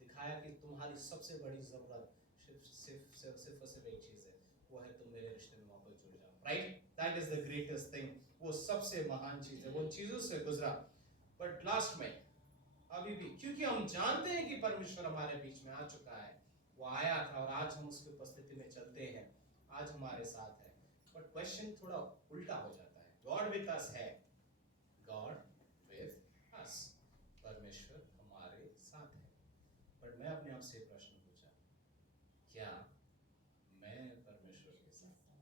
दिखाया कि तुम्हारी सबसे बड़ी जरूरत सिर्फ एक चीज है, वो है तुम मेरे रिश्ते में वापस जुड़ जाओ, right? That is the greatest thing, वो सबसे महान चीज है। वो चीजों से गुजरा, बट लास्ट में अभी भी, क्योंकि हम जानते हैं कि परमेश्वर हमारे बीच में आ चुका है, वो आया था और आज हम उसकी उपस्थिति में चलते हैं, आज हमारे साथ है। बट क्वेश्चन थोड़ा उल्टा हो जाता है, गॉड विद अस है, गॉड विद अस, परमेश्वर हमारे साथ है। बट मैं अपने आप से प्रश्न पूछा, क्या मैं परमेश्वर के साथ हूं?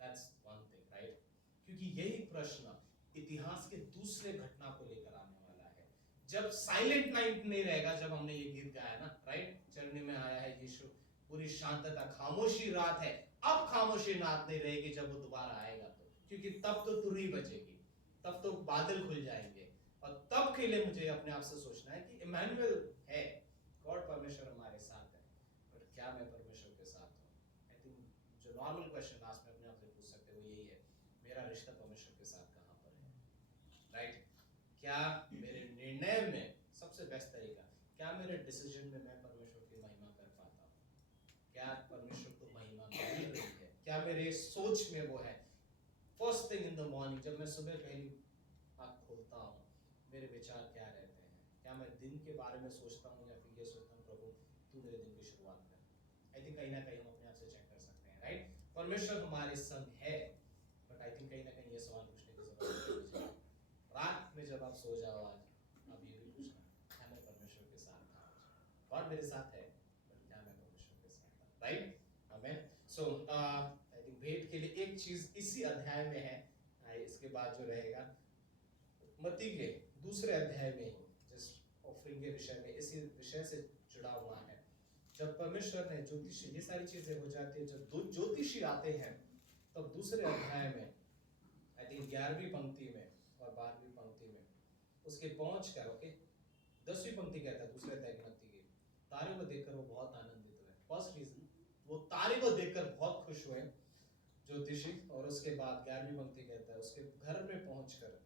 That's one thing, right? क्योंकि यही प्रश्न इतिहास के दूसरे घटना को लेकर आने वाला है। जब साइलेंट नाइट नहीं रहेगा, जब हमने ये गीत गाया ना, राइट? चरनी में आया है यीशु, पूरी शांतता, खामोशी रात है। अब खामोशी रात नहीं रहेगी जब वो दोबारा आएगा तो, क्योंकि तब तो तुरही बचेगी, तब तो बादल खुल जाएंगे। और तब के लिए मुझे अपने आप से सोचना है कि इमैनुअल है, गॉड परमेश्वर हमारे साथ है, बट क्या मैं परमेश्वर के साथ हूँ? आई थिंक जो नॉर्मल क्वेश्चन आज में अपने आप से पूछ सकते हो वो यही है, मेरा रिश्ता परमेश्वर के साथ कहाँ पर है, राइट? क्या मेरे निर्णय में सबसे बेस्ट तरीका, क्या मेरे डिसीजन में मैं परमेश्वर की महिमा कर पाता हूँ? क्या परमेश्वर को महिमा मिल रही है? क्या मेरे सोच में वो है? First thing in the morning, जब मैं सुबह पहली आँख खोलता हूँ, मेरे विचार क्या रहते हैं? क्या मैं दिन के बारे में सोचता हूँ या फिर ये सोचता हूँ प्रभु तू मेरे दिन की शुरुआत कर? आई थिंक कहीं ना कहीं हम अपने आप से चेक कर सकते हैं, राइट? परमेश्वर हमारे संग है, बट आई थिंक कहीं ना कहीं ये सवाल पूछने की जरूरत है। रात में जब आप सो जाओ आज, अब ये भी पूछना, क्या मैं परमेश्वर के साथ था? गॉड मेरे साथ है, बट क्या मैं परमेश्वर के साथ था, राइट? आमीन। सो आई थिंक भेंट के लिए एक चीज इसी अध्याय में है, इसके बाद जो रहेगा मत्ती के दूसरे अध्याय में, जिस ऑफरिंग के विषय में, इसी विषय से जुड़ा हुआ है। जब परमेश्वर ने ज्योतिषी, ये सारी चीजें हो जाती है, जब दो ज्योतिषी आते हैं, तब दूसरे अध्याय में आई थिंक 11वीं पंक्ति में और 12वीं पंक्ति में उसके पहुंच कर, ओके, 10वीं पंक्ति कहता है दूसरे अध्याय की मत्ती की, तारे को देखकर वो बहुत आनंदित हुए। फर्स्ट रीजन, वो तारे को देखकर बहुत खुश हुए ज्योतिषी। और उसके बाद 11वीं पंक्ति कहता है उसके घर में पहुंचकर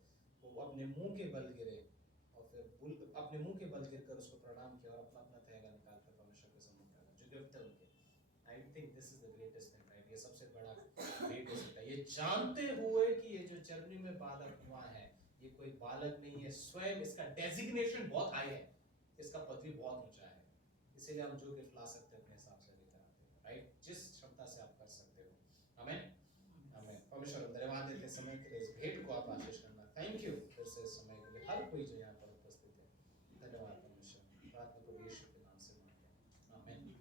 वो अपने मुंह के बल गिरे, और फिर अपने मुंह के बल गिरकर उसको प्रणाम किया और अपना अपना थैला निकालकर परमेश्वर के सम्मुख रखा जो गिफ्ट है उनके। I think this is the greatest thing, right? ये सबसे बड़ा ग्रेटेस्ट है, ये जानते हुए कि ये जो चरनी में बालक हुआ है ये कोई बालक नहीं है, स्वयं इसका डेजिग्नेशन बहुत हाई है, इसका पदवी बहुत ऊंचा है, इसीलिए हम जो गिफ्ट ला सकते हैं अपने हिसाब से लेकर आते हैं, राइट? जिस क्षमता से आप कर सकते हो। आमीन, आमीन। परमेश्वर हम धन्यवाद देते समय के लिए इस भेंट को आप आशीष करना। थैंक यू फिर से इस समय के लिए हर कोई जो यहाँ पर उपस्थित है। धन्यवाद परमेश्वर। प्रार्थना को यीशु के नाम से मांगते हैं, आमीन।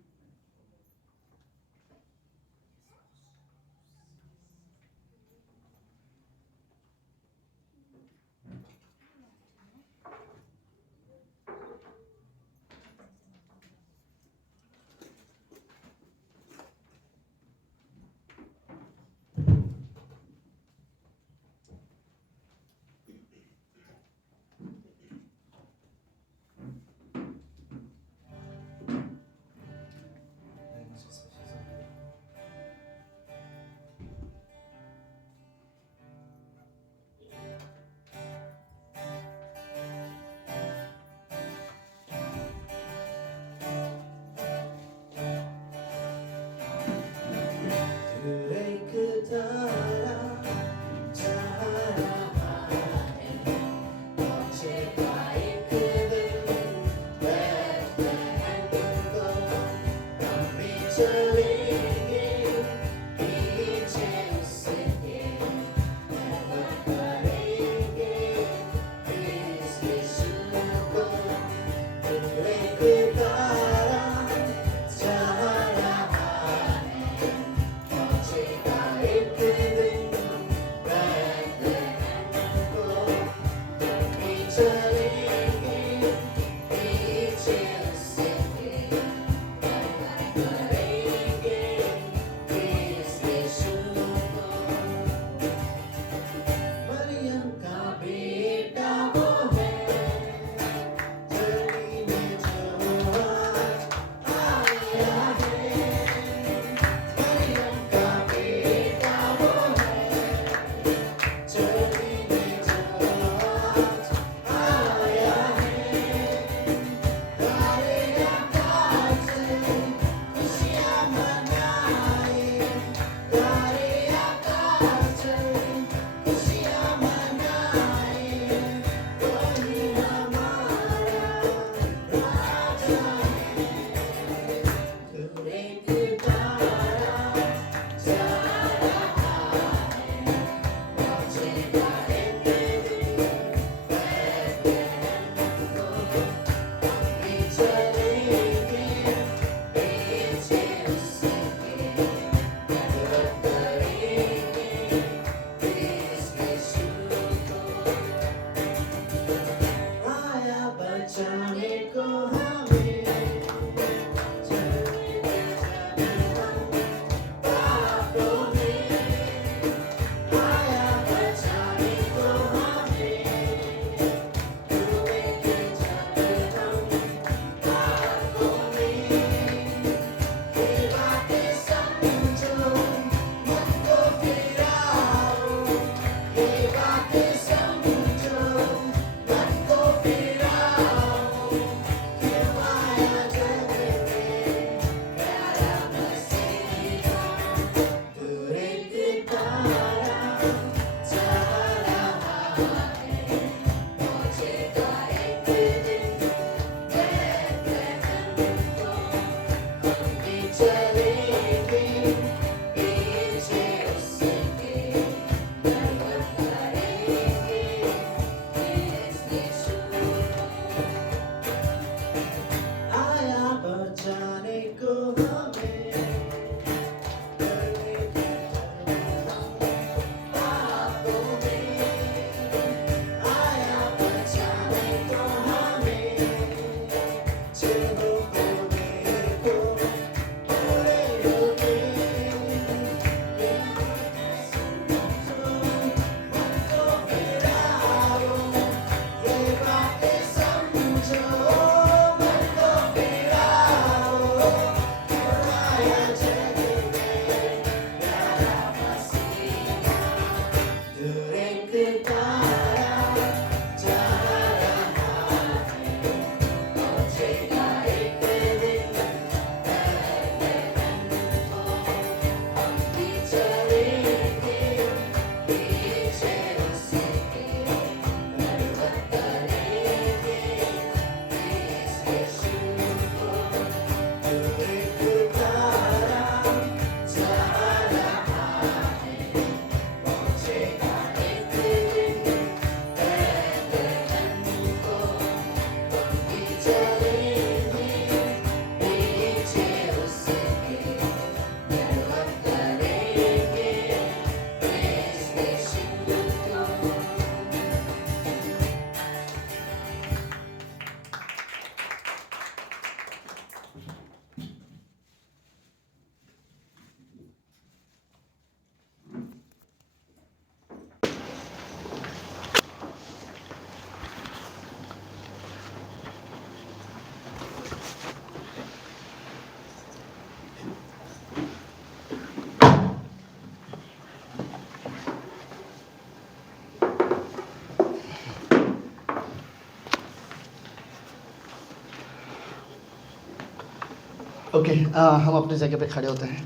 ओके, हम अपनी जगह पे खड़े होते हैं।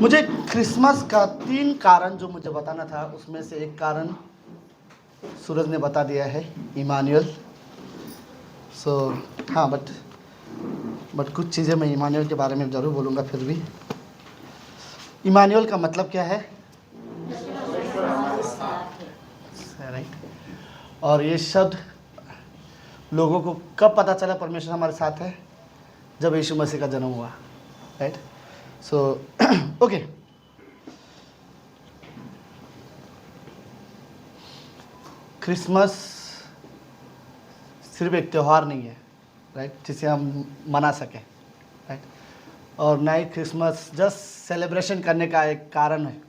मुझे क्रिसमस का 3 कारण जो मुझे बताना था, उसमें से एक कारण सूरज ने बता दिया है, इमानुएल। सो हाँ, बट कुछ चीज़ें मैं इमानुएल के बारे में ज़रूर बोलूँगा। फिर भी इमानुएल का मतलब क्या है? राइट। और ये शब्द लोगों को कब पता चला परमेश्वर हमारे साथ है? जब यीशु मसीह का जन्म हुआ। राइट। सो ओके, क्रिसमस सिर्फ एक त्यौहार नहीं है, राइट, जिसे हम मना सकें, राइट। और ना ही क्रिसमस जस्ट सेलिब्रेशन करने का एक कारण है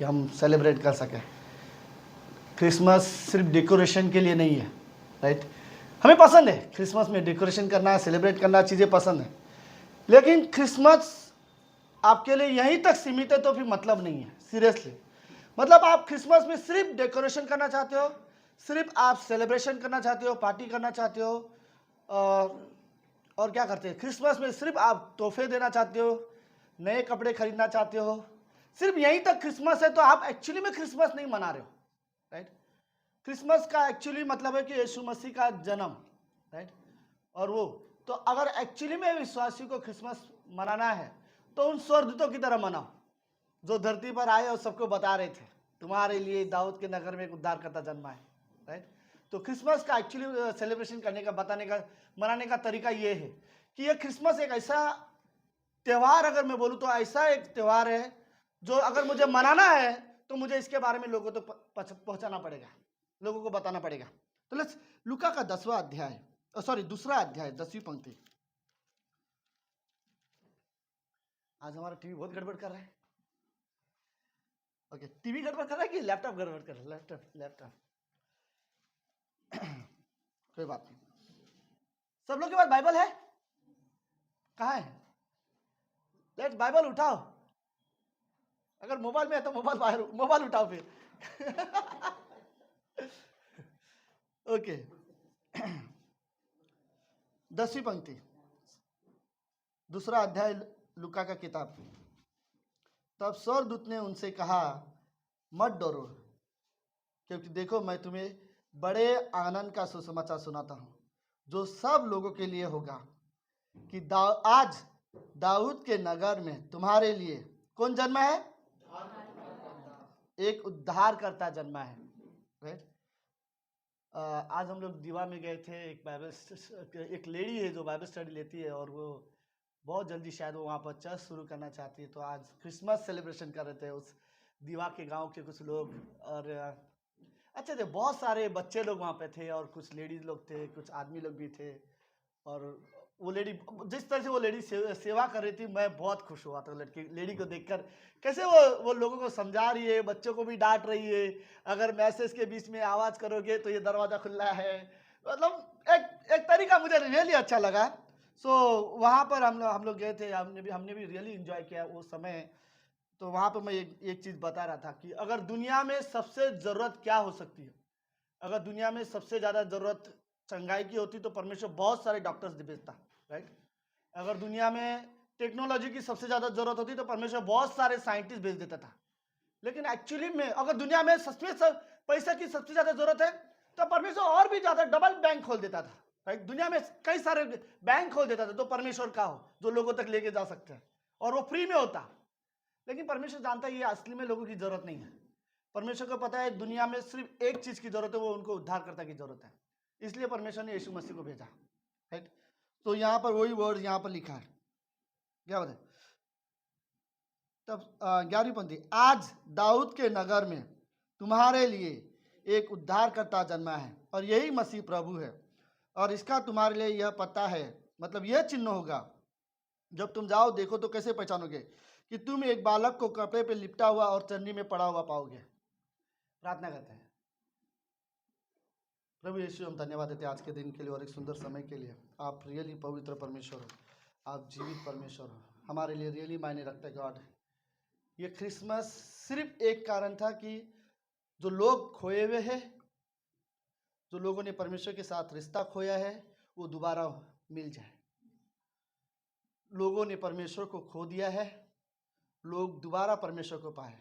कि हम सेलिब्रेट कर सकें। क्रिसमस सिर्फ डेकोरेशन के लिए नहीं है, राइट। हमें पसंद है क्रिसमस में डेकोरेशन करना, सेलिब्रेट करना, चीज़ें पसंद है, लेकिन क्रिसमस आपके लिए यहीं तक सीमित है तो फिर मतलब नहीं है, सीरियसली। मतलब आप क्रिसमस में सिर्फ डेकोरेशन करना चाहते हो, सिर्फ आप सेलिब्रेशन करना चाहते हो, पार्टी करना चाहते हो, और क्या करते हैं क्रिसमस में? सिर्फ आप तोहफे देना चाहते हो, नए कपड़े खरीदना चाहते हो, सिर्फ यहीं तक क्रिसमस है, तो आप एक्चुअली में क्रिसमस नहीं मना रहे हो, राइट। क्रिसमस का एक्चुअली मतलब है कि यीशु मसीह का जन्म, राइट। और वो तो अगर एक्चुअली में विश्वासी को क्रिसमस मनाना है तो उन स्वर्गदूतों की तरह मनाओ जो धरती पर आए और सबको बता रहे थे तुम्हारे लिए दाऊद के नगर में एक उद्धारकर्ता जन्मा है, राइट। तो क्रिसमस का एक्चुअली सेलिब्रेशन करने का, बताने का, मनाने का तरीका ये है कि ये क्रिसमस एक ऐसा त्यौहार, अगर मैं बोलूँ तो ऐसा एक त्यौहार है जो अगर मुझे मनाना है तो मुझे इसके बारे में लोगों तक पहुंचाना पड़ेगा, लोगों को बताना पड़ेगा। तो लेट्स लूका का 10वां अध्याय, सॉरी दूसरा अध्याय, 10वीं पंक्ति। आज हमारा टीवी बहुत गड़बड़ कर रहा है। ओके, टीवी गड़बड़ कर रहा है कि लैपटॉप गड़बड़ कर रहा है? लैपटॉप कोई बात नहीं। सब लोग के पास बाइबल है? कहाँ है? लेट्स बाइबल उठाओ। अगर मोबाइल में है तो मोबाइल उठाओ फिर। ओके, 10वीं पंक्ति, दूसरा अध्याय लूका का किताब। तब स्वर्गदूत ने उनसे कहा, मत डरो, क्योंकि देखो मैं तुम्हें बड़े आनंद का सुसमाचार सुनाता हूँ, जो सब लोगों के लिए होगा, कि आज दाऊद के नगर में तुम्हारे लिए कौन जन्मा है? एक उद्धारकर्ता जन्मा है, राइट। आज हम लोग दीवा में गए थे। एक लेडी है जो बाइबल स्टडी लेती है, और वो बहुत जल्दी शायद वो वहाँ पर चर्च शुरू करना चाहती है। तो आज क्रिसमस सेलिब्रेशन कर रहे थे उस दीवा के गांव के कुछ लोग, और अच्छे थे, बहुत सारे बच्चे लोग वहाँ पे थे, और कुछ लेडीज लोग थे, कुछ आदमी लोग भी थे। और वो लेडी, जिस तरह से वो लेडी सेवा कर रही थी, मैं बहुत खुश हुआ था लेडी को देखकर। कैसे वो लोगों को समझा रही है, बच्चों को भी डांट रही है, अगर मैसेज के बीच में आवाज़ करोगे तो ये दरवाज़ा खुला है। मतलब एक तरीका मुझे रियली अच्छा लगा। सो वहाँ पर हम लोग गए थे, हमने भी रियली इंजॉय किया वो समय। तो वहाँ पर मैं एक चीज़ बता रहा था कि अगर दुनिया में सबसे ज़रूरत क्या हो सकती है, अगर दुनिया में सबसे ज़्यादा ज़रूरत चंगाई की होती तो परमेश्वर बहुत सारे डॉक्टर्स भेजता, राइट। अगर दुनिया में टेक्नोलॉजी की सबसे ज़्यादा ज़रूरत होती तो परमेश्वर बहुत सारे साइंटिस्ट भेज देता था। लेकिन एक्चुअली में अगर दुनिया में सच में पैसा की सबसे ज़्यादा ज़रूरत है तो परमेश्वर और भी ज़्यादा डबल बैंक खोल देता था, राइट। दुनिया में कई सारे बैंक खोल देता था तो परमेश्वर का हो, जो लोगों तक लेके जा सकते हैं, और वो फ्री में होता। लेकिन परमेश्वर जानता है ये असली में लोगों की ज़रूरत नहीं है। परमेश्वर को पता है दुनिया में सिर्फ एक चीज़ की ज़रूरत है, वो उनको उद्धारकर्ता की ज़रूरत है। इसलिए परमेश्वर ने यीशु मसीह को भेजा, राइट। तो यहाँ पर वही वर्ड यहाँ पर लिखा है, क्या बताए? तब 11वीं पंक्ति, आज दाऊद के नगर में तुम्हारे लिए एक उद्धारकर्ता जन्मा है, और यही मसीह प्रभु है। और इसका तुम्हारे लिए यह पता है, मतलब यह चिन्ह होगा, जब तुम जाओ देखो तो कैसे पहचानोगे कि तुम एक बालक को कपड़े पे लिपटा हुआ और चन्नी में पड़ा हुआ पाओगे। प्रार्थना करते हैं। प्रभु यीशु, हम धन्यवाद देते हैं आज के दिन के लिए और एक सुंदर समय के लिए। आप रियली पवित्र परमेश्वर हो, आप जीवित परमेश्वर हो, हमारे लिए रियली मायने रखते गॉड। ये क्रिसमस सिर्फ एक कारण था कि जो लोग खोए हुए हैं, जो लोगों ने परमेश्वर के साथ रिश्ता खोया है, वो दोबारा मिल जाए, लोगों ने परमेश्वर को खो दिया है, लोग दोबारा परमेश्वर को पाए,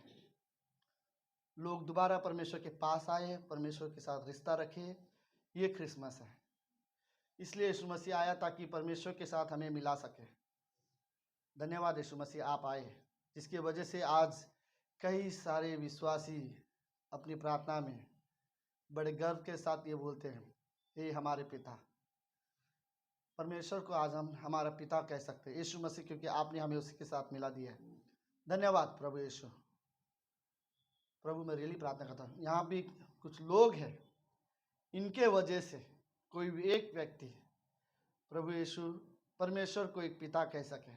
लोग दोबारा परमेश्वर के पास आए, परमेश्वर के साथ रिश्ता रखे। ये क्रिसमस है। इसलिए यीशु मसीह आया ताकि परमेश्वर के साथ हमें मिला सके। धन्यवाद यीशु मसीह, आप आए, जिसकी वजह से आज कई सारे विश्वासी अपनी प्रार्थना में बड़े गर्व के साथ ये बोलते हैं, हे हमारे पिता। परमेश्वर को आज हम हमारा पिता कह सकते हैं, यीशु मसीह, क्योंकि आपने हमें उसी के साथ मिला दिया है। धन्यवाद प्रभु यीशु। प्रभु मैं रियली प्रार्थना करता हूँ, यहाँ भी कुछ लोग हैं, इनके वजह से कोई भी एक व्यक्ति प्रभु यीशु परमेश्वर को एक पिता कह सके।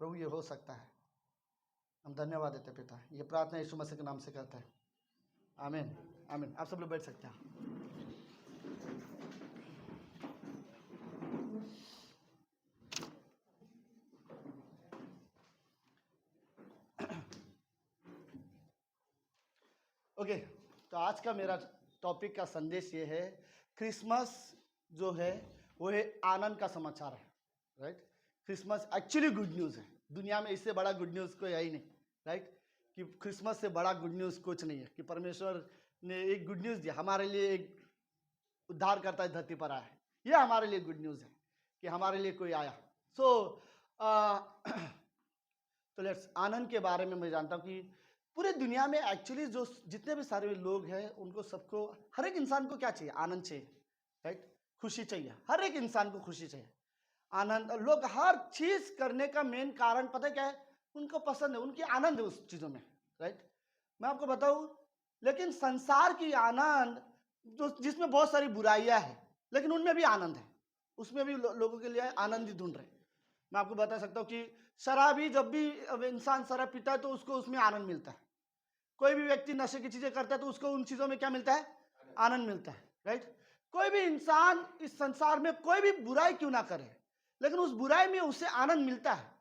प्रभु ये हो सकता है। हम धन्यवाद देते पिता। ये प्रार्थना यीशु मसीह के नाम से करते हैं। आमीन आमीन। आप सब लोग बैठ सकते हैं। ओके, तो आज का मेरा टॉपिक का संदेश ये है, क्रिसमस जो है वो है आनंद का समाचार है, right. Christmas actually good news है। दुनिया में इससे बड़ा गुड न्यूज़ कोई है ही नहीं, राइट। कि क्रिसमस से बड़ा गुड न्यूज़ कुछ नहीं है कि परमेश्वर ने एक गुड न्यूज़ दिया, हमारे लिए एक उद्धारकर्ता इस धरती पर आया है। ये हमारे लिए गुड न्यूज़ है कि हमारे लिए कोई आया। तो लेट्स आनंद के बारे में मैं जानता हूँ कि पूरे दुनिया में एक्चुअली जो जितने भी सारे लोग हैं उनको सबको, हर एक इंसान को क्या चाहिए? आनंद चाहिए, राइट। खुशी चाहिए, हर एक इंसान को खुशी चाहिए, आनंद। लोग हर चीज करने का मेन कारण पता है क्या है? उनको पसंद है, उनकी आनंद है उस चीजों में, राइट। मैं आपको बताऊं, लेकिन संसार की आनंद जो जिसमें बहुत सारी बुराइयां हैं, लेकिन उनमें भी आनंद है, उसमें भी लोगों के लिए आनंद ही ढूंढ रहे। मैं आपको बता सकता हूँ कि शराबी, जब भी इंसान शराब पीता है तो उसको उसमें आनंद मिलता है। कोई भी व्यक्ति नशे की चीजें करता है तो उसको उन चीजों में क्या मिलता है? आनंद मिलता है, राइट। कोई भी इंसान इस संसार में कोई भी बुराई क्यों ना करे, लेकिन उस बुराई में उसे आनंद मिलता है।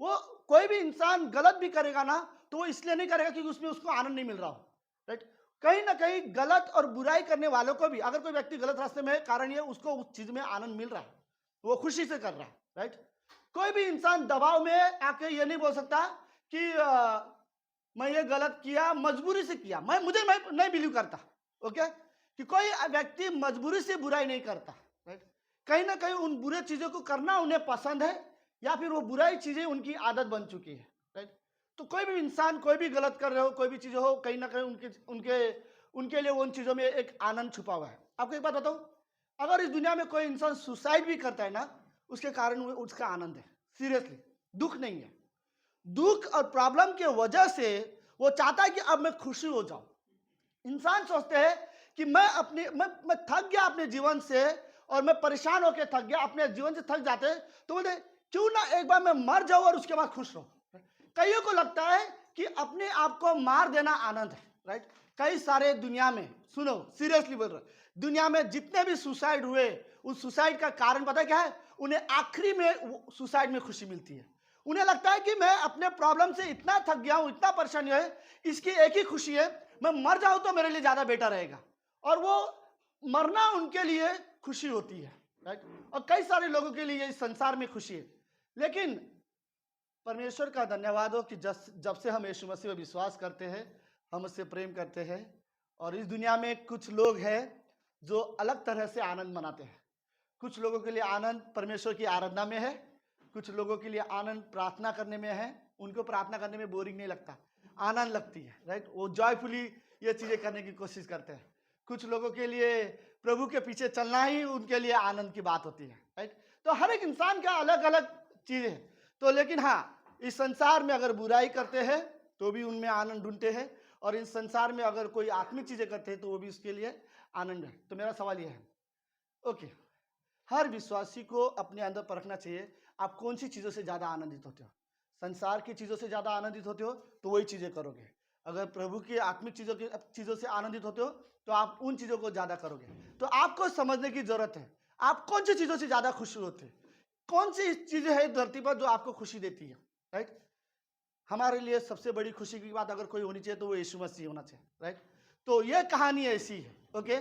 वो कोई भी इंसान गलत भी करेगा ना तो वो इसलिए नहीं करेगा क्योंकि उसमें उसको आनंद नहीं मिल रहा हो, राइट। कहीं ना कहीं गलत और बुराई करने वालों को भी, अगर कोई व्यक्ति गलत रास्ते में है, कारण ये उसको उस चीज में आनंद मिल रहा है, वो खुशी से कर रहा है, राइट। कोई भी इंसान दबाव में आके ये नहीं बोल सकता कि मैं ये गलत किया, मजबूरी से किया। मैं नहीं बिलीव करता, ओके, कि कोई व्यक्ति मजबूरी से बुराई नहीं करता, राइट। कहीं ना कहीं उन बुरे चीजों को करना उन्हें पसंद है, या फिर वो बुराई चीजें उनकी आदत बन चुकी है, राइट। तो कोई भी इंसान कोई भी गलत कर रहे हो, कोई भी चीजें हो, कहीं ना कहीं उनके लिए उन चीजों में एक आनंद छुपा हुआ है। आपको एक बात बताऊं, अगर इस दुनिया में कोई इंसान सुसाइड भी करता है ना, उसके कारण उसका आनंद है। सीरियसली, दुख नहीं है। दुख और प्रॉब्लम के वजह से वो चाहता है कि अब मैं खुशी हो जाऊं। इंसान सोचते हैं कि मैं थक गया अपने जीवन से, और मैं परेशान होकर थक गया, अपने जीवन से थक जाते तो बोलते क्यों ना एक बार मैं मर जाऊं और उसके बाद खुश रहूं। कईयों को लगता है कि अपने आप को मार देना आनंद है, राइट। कई सारे दुनिया में, सुनो सीरियसली बोल रहा, दुनिया में जितने भी सुसाइड हुए, उस सुसाइड का कारण पता है क्या है? उन्हें आखिरी में सुसाइड में खुशी मिलती है। उन्हें लगता है कि मैं अपने प्रॉब्लम से इतना थक गया हूं, इतना परेशानी है, इसकी एक ही खुशी है, मैं मर जाऊं तो मेरे लिए ज्यादा बेटर रहेगा। और वो मरना उनके लिए खुशी होती है, राइट। और कई सारे लोगों के लिए इस संसार में खुशी है। लेकिन परमेश्वर का धन्यवाद हो कि जब से हम यीशु मसीह में विश्वास करते हैं, हम उससे प्रेम करते हैं, और इस दुनिया में कुछ लोग हैं जो अलग तरह से आनंद मनाते हैं। कुछ लोगों के लिए आनंद परमेश्वर की आराधना में है, कुछ लोगों के लिए आनंद प्रार्थना करने में है। उनको प्रार्थना करने में बोरिंग नहीं लगता, आनंद लगती है, राइट। वो जॉयफुली ये चीजें करने की कोशिश करते हैं। कुछ लोगों के लिए प्रभु के पीछे चलना ही उनके लिए आनंद की बात होती है, राइट। तो हर एक इंसान का अलग अलग चीज है। तो लेकिन हाँ, इस संसार में अगर बुराई करते हैं तो भी उनमें आनंद ढूंढते हैं, और इस संसार में अगर कोई आत्मिक चीजें करते हैं तो वो भी उसके लिए आनंद है। तो मेरा सवाल यह है, ओके, हर विश्वासी को अपने अंदर परखना चाहिए, आप कौन सी चीजों से ज्यादा आनंदित होते हो? संसार की चीजों से ज्यादा आनंदित होते हो तो वही चीजें करोगे। अगर प्रभु की आत्मिक चीजों से आनंदित होते हो तो आप उन चीजों को ज्यादा करोगे। तो आपको समझने की जरूरत है, आप कौन सी चीजों से ज्यादा खुश होते हैं, कौन सी चीजें है धरती पर जो आपको खुशी देती है, राइट। हमारे लिए सबसे बड़ी खुशी की बात अगर कोई होनी चाहिए तो वो यीशु मसीह होना चाहिए, राइट। तो ये कहानी ऐसी है, ओके।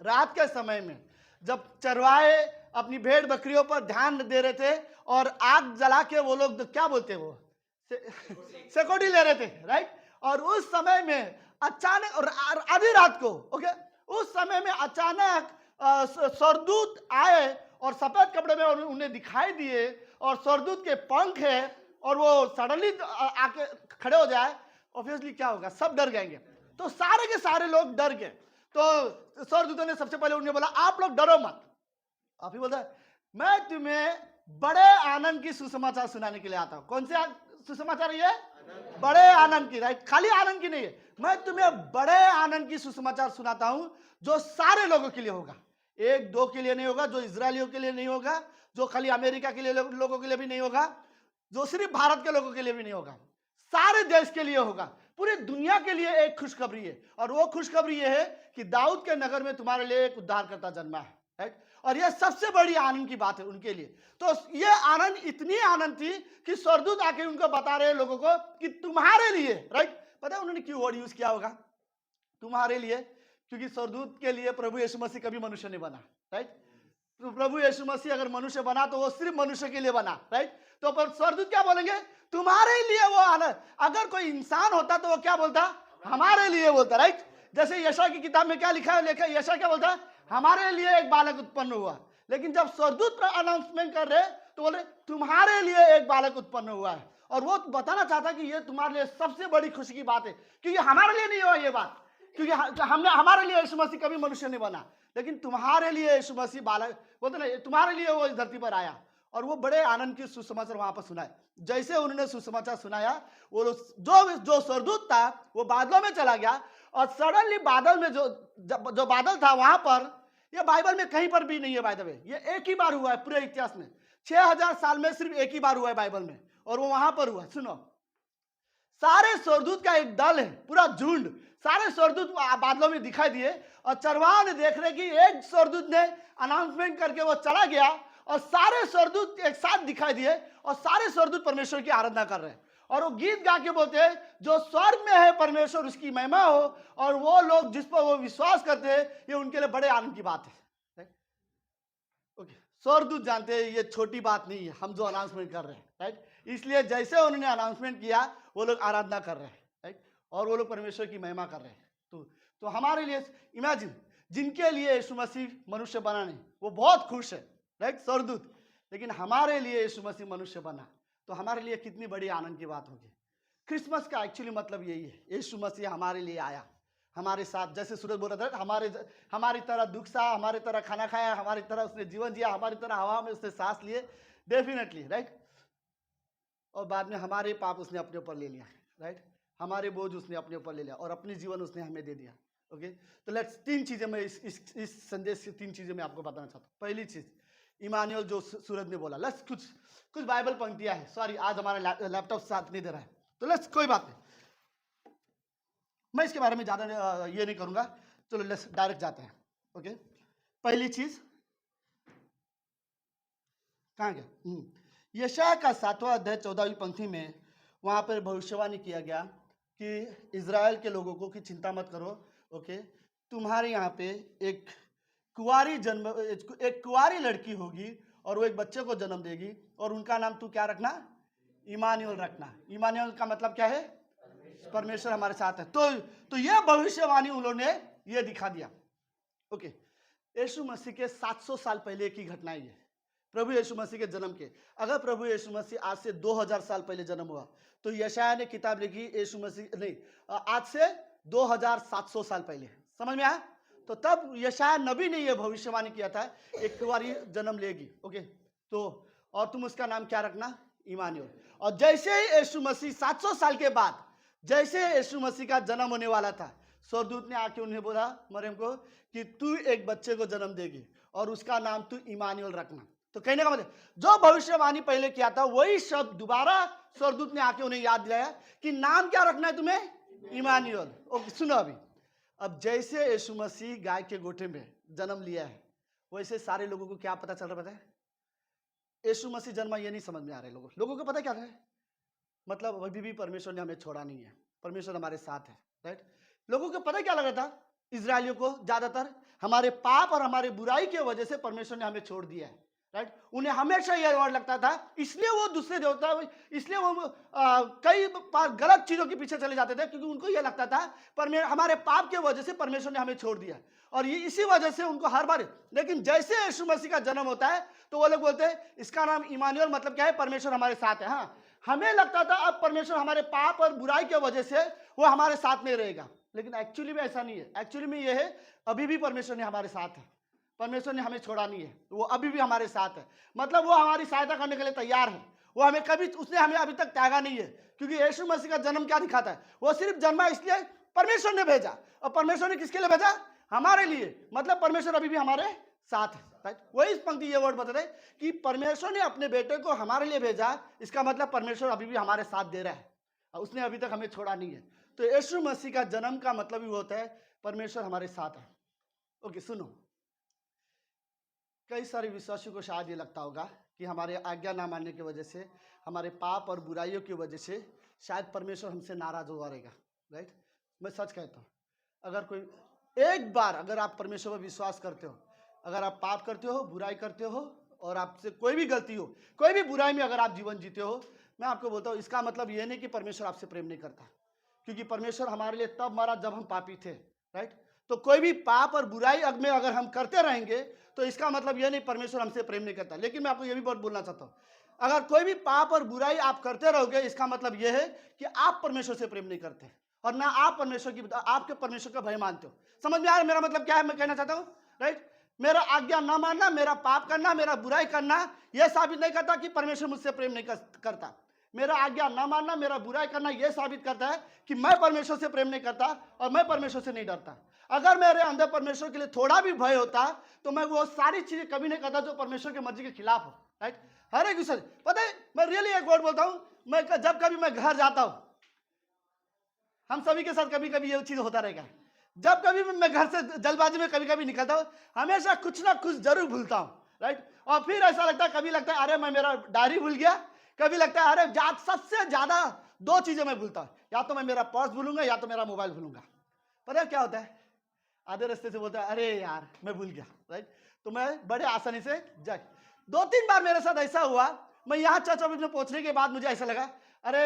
रात के समय में जब चरवाहे अपनी भेड़ बकरियों पर ध्यान दे रहे थे और आग जला के वो लोग क्या बोलते हैं वो सिक्योरिटी ले रहे थे, राइट। और उस समय में अचानक और आधी रात को, ओके, उस समय में अचानक स्वर्गदूत आए और सफेद कपड़े में उन्हें दिखाई दिए और स्वर्गदूत के पंख है और वो सडनली आके खड़े हो जाए, ऑब्वियसली क्या होगा, सब डर जाएंगे। तो सारे के सारे लोग डर गए। तो स्वर्गदूतों ने सबसे पहले उन्हें बोला, आप लोग डरो मत। आप ही बोलता है, मैं तुम्हें बड़े आनंद की सुसमाचार सुनाने के लिए आता हूं। कौन से सुसमाचार ये? बड़े आनंद की, राइट। खाली आनंद की नहीं है, मैं तुम्हें बड़े आनंद की सुसमाचार सुनाता हूं जो सारे लोगों के लिए होगा। एक दो के लिए नहीं होगा, जो इजरायलियों के लिए नहीं होगा, जो खाली अमेरिका के लिए लोगों के लिए भी नहीं होगा, जो सिर्फ भारत के लोगों के लिए भी नहीं होगा, सारे देश के लिए होगा, पूरी दुनिया के लिए एक खुशखबरी है। और वो खुशखबरी ये है कि दाऊद के नगर में तुम्हारे लिए एक उद्धारकर्ता जन्मा है, राइट। और यह सबसे बड़ी आनंद की बात है उनके लिए। तो ये आनंद, इतनी आनंद थी कि स्वर्गदूत आके उनको बता रहे लोगों को कि तुम्हारे लिए, राइट। पता है उन्होंने क्यों वर्ड यूज किया होगा, तुम्हारे लिए? क्योंकि स्वर्गदूत के लिए प्रभु यीशु मसीह कभी मनुष्य नहीं बना, राइट। तो प्रभु यीशु मसीह अगर मनुष्य बना तो वो सिर्फ मनुष्य के लिए बना, राइट। तो पर स्वर्गदूत क्या बोलेंगे? तुम्हारे लिए वो आनंद। अगर कोई इंसान होता तो वो क्या बोलता? हमारे लिए बोलता, राइट। जैसे यशा की किताब में क्या लिखा है, लेखा यशा क्या बोलता? हमारे लिए एक बालक उत्पन्न हुआ। लेकिन जब स्वर्गदूत अनाउंसमेंट कर रहे तो बोले तुम्हारे लिए एक बालक उत्पन्न हुआ है। और वो बताना चाहता कि ये तुम्हारे लिए सबसे बड़ी खुशी की बात है, क्योंकि हमारे लिए नहीं हुआ ये बात, क्योंकि हमने, हमारे लिए यीशु मसीह कभी मनुष्य नहीं बना, लेकिन तुम्हारे लिए यीशु मसीह बालक, बोलते ना, तुम्हारे लिए वो इस धरती पर आया। और वो बड़े आनंद की सुसमाचार वहां पर सुनाए। जैसे उन्होंने सुसमाचार सुनाया, वो जो स्वर्गदूत था वो बादलों में चला गया। और सडनली बादल में जो बादल था वहां पर, ये बाइबल में कहीं पर भी नहीं है बाय द वे, ये एक ही बार हुआ है पूरे इतिहास में। 6000 साल में सिर्फ एक ही बार हुआ है बाइबल में, और वो वहां पर हुआ। सुनो, सारे स्वर्गदूत का एक दल है, पूरा झुंड, सारे स्वर्गदूत बादलों में दिखाई दिए। और चरवाहा ने देख रहे कि एक स्वर्गदूत ने अनाउंसमेंट करके वो चला गया और सारे स्वर्गदूत एक साथ दिखाई दिए और सारे स्वर्गदूत परमेश्वर की आराधना कर रहे हैं। और वो गीत गा के बोलते हैं, जो स्वर्ग में है परमेश्वर उसकी महिमा हो, और वो लोग जिस पर वो विश्वास करते हैं, ये उनके लिए बड़े आनंद की बात है। ओके, स्वर्गदूत जानते हैं ये छोटी बात नहीं है, हम जो अनाउंसमेंट कर रहे हैं, राइट। इसलिए जैसे उन्होंने अनाउंसमेंट किया, वो लोग आराधना कर रहे हैं, राइट, और वो लोग परमेश्वर की महिमा कर रहे हैं। तो हमारे लिए इमेजिन, जिनके लिए यीशु मसीह मनुष्य बना नहीं, वो बहुत खुश है, राइट, स्वर्गदूत। लेकिन हमारे लिए यीशु मसीह मनुष्य बना, तो हमारे लिए कितनी बड़ी आनंद की बात होगी। क्रिसमस का एक्चुअली मतलब यही है, यीशु मसीह हमारे लिए आया, हमारे साथ, जैसे सूरज बोल रहा था, हमारी तरह दुख सहा, हमारी तरह खाना खाया, हमारी तरह उसने जीवन जिया, हमारी तरह हवा में उसने सांस लिए, डेफिनेटली, राइट। और बाद में हमारे पाप उसने अपने ऊपर ले लिया, राइट, हमारे बोझ उसने अपने ऊपर ले लिया और अपनी जीवन उसने हमें दे दिया। ओके, तो लेट्स, तीन चीजें मैं इस संदेश से तीन चीजें मैं आपको बताना चाहता हूँ। पहली चीज, इमानुएल जो सूरज ने बोला। लेट्स कुछ बाइबल पंक्तियां हैं, सॉरी आज हमारा लैपटॉप साथ नहीं दे रहा है, तो लेट्स, कोई बात नहीं, मैं इसके बारे में ज्यादा ये नहीं करूंगा, चलो लेट्स डायरेक्ट जाते हैं। ओके, पहली चीज कहाँ गया, यशायाह का 7वां अध्याय 14वीं पंक्ति में वहां पर भविष्यवाणी किया गया कि इजराइल के लोगों को कि चिंता मत करो, ओके, तुम्हारे यहाँ पे एक कुंवारी लड़की होगी और वो एक बच्चे को जन्म देगी और उनका नाम तू क्या रखना, इमानुएल रखना। इमानुएल का मतलब क्या है, परमेश्वर हमारे साथ है। तो यह भविष्यवाणी उन्होंने ये दिखा दिया। ओके, यीशु मसीह के 700 साल पहले की घटना है ये, प्रभु यीशु मसीह के जन्म के। अगर प्रभु यीशु मसीह आज से 2000 साल पहले जन्म हुआ, तो यशायाह ने किताब लिखी यीशु मसीह नहीं, आज से 2700 साल पहले, समझ में आया। तो तब यशायाह नबी ने यह भविष्यवाणी किया था, एक कुंवारी जन्म लेगी, ओके, तो और तुम उसका नाम क्या रखना, इमानुएल। और जैसे ही यीशु मसीह 700 साल के बाद, जैसे यीशु मसीह का जन्म होने वाला था, स्वर्गदूत ने आके उन्हें बोला मरियम को कि तू एक बच्चे को जन्म देगी और उसका नाम तू इमानुएल रखना। तो कहने का मतलब, जो भविष्यवाणी पहले किया था वही शब्द दोबारा स्वर्गदूत ने आके उन्हें याद दिलाया कि नाम क्या रखना है तुम्हें, इमानुएल। ओके, सुनो अभी, अब जैसे यीशु मसीह गाय के गोठे में जन्म लिया है, वैसे सारे लोगों को क्या पता चल रहा, पता है, यीशु मसीह जन्मा, ये नहीं समझ में आ रहा है लोगों को पता क्या है, मतलब अभी भी परमेश्वर ने हमें छोड़ा नहीं है, परमेश्वर हमारे साथ है, राइट। लोगों को पता क्या लग रहा था, इजरायलियों को ज्यादातर हमारे पाप और हमारे बुराई की वजह से परमेश्वर ने हमें छोड़ दिया है, राइट। उन्हें हमेशा यह वर्ड लगता था, इसलिए वो दूसरे देवता, इसलिए वो कई बार गलत चीजों के पीछे चले जाते थे, क्योंकि उनको यह लगता था हमारे पाप की वजह से परमेश्वर ने हमें छोड़ दिया, और ये इसी वजह से उनको हर बार। लेकिन जैसे यीशु मसीह का जन्म होता है तो वो लोग बोलते हैं इसका नाम इमानुएल, मतलब क्या है, परमेश्वर हमारे साथ है। हाँ, हमें लगता था अब परमेश्वर हमारे पाप और बुराई की वजह से वो हमारे साथ नहीं रहेगा, लेकिन एक्चुअली में ऐसा नहीं है। एक्चुअली में यह है, अभी भी परमेश्वर ने हमारे साथ है, परमेश्वर ने हमें छोड़ा नहीं है, वो अभी भी हमारे साथ है। मतलब वो हमारी सहायता करने के लिए तैयार है, वो हमें कभी, उसने हमें अभी तक त्यागा नहीं है। क्योंकि यीशु मसीह का जन्म क्या दिखाता है, वो सिर्फ जन्मा इसलिए परमेश्वर ने भेजा, और परमेश्वर ने किसके लिए भेजा, हमारे लिए। मतलब परमेश्वर अभी भी हमारे साथ है, राइट। वही इस पंक्ति ये वर्ड बता रहे कि परमेश्वर ने अपने बेटे को हमारे लिए भेजा, इसका मतलब परमेश्वर अभी भी हमारे साथ दे रहा है, और उसने अभी तक हमें छोड़ा नहीं है। तो यीशु मसीह का जन्म का मतलब ही होता है परमेश्वर हमारे साथ है। ओके, सुनो, कई सारे विश्वासियों को शायद ये लगता होगा कि हमारे आज्ञा ना मानने की वजह से, हमारे पाप और बुराइयों की वजह से शायद परमेश्वर हमसे नाराज हुआ रहेगा, राइट। मैं सच कहता हूँ, अगर कोई एक बार अगर आप परमेश्वर पर विश्वास करते हो, अगर आप पाप करते हो, बुराई करते हो, और आपसे कोई भी गलती हो, कोई भी बुराई में अगर आप जीवन जीते हो, मैं आपको बोलता हूँ इसका मतलब ये नहीं कि परमेश्वर आपसे प्रेम नहीं करता, क्योंकि परमेश्वर हमारे लिए तब मरा जब हम पापी थे, राइट। तो कोई भी पाप और बुराई में अगर हम करते रहेंगे तो इसका मतलब यह नहीं परमेश्वर हमसे प्रेम नहीं करता। लेकिन मैं आपको यह भी बात बोलना चाहता हूँ, अगर कोई भी पाप और बुराई आप करते रहोगे, इसका मतलब यह है कि आप परमेश्वर से प्रेम नहीं करते, और ना आप परमेश्वर की, आपके परमेश्वर का भय मानते हो। समझ में आ रहा है मेरा मतलब क्या है, मैं कहना चाहता हूँ, राइट। मेरा आज्ञा ना मानना, मेरा पाप करना, मेरा बुराई करना, यह साबित नहीं करता कि परमेश्वर मुझसे प्रेम नहीं करता। मेरा आज्ञा ना मानना, मेरा बुराई करना, यह साबित करता है कि मैं परमेश्वर से प्रेम नहीं करता और मैं परमेश्वर से नहीं डरता। अगर मेरे अंदर परमेश्वर के लिए थोड़ा भी भय होता तो मैं वो सारी चीजें कभी नहीं करता जो परमेश्वर की मर्जी के खिलाफ हो, राइट। हर एक विषय, पता है, मैं रियली एक वर्ड बोलता हूं, मैं जब कभी मैं घर जाता हूं, हम सभी के साथ कभी कभी ये चीज होता रहेगा, जब कभी मैं घर से जल्दबाजी में कभी कभी निकलता हूं, हमेशा कुछ ना कुछ जरूर भूलता हूं, राइट। और फिर ऐसा लगता है, कभी लगता है अरे मैं मेरा डायरी भूल गया, कभी लगता है अरे सबसे ज्यादा दो चीजें मैं भूलता हूं, या तो मैं मेरा पर्स भूलूंगा या तो मेरा मोबाइल भूलूंगा। पता है क्या होता है, आधे रास्ते से बोलता है अरे यार मैं भूल गया, राइट। तो मैं बड़े आसानी से जा, 2-3 बार मेरे साथ ऐसा हुआ, मैं यहाँ चर्च ऑफिस में पहुंचने के बाद मुझे ऐसा लगा अरे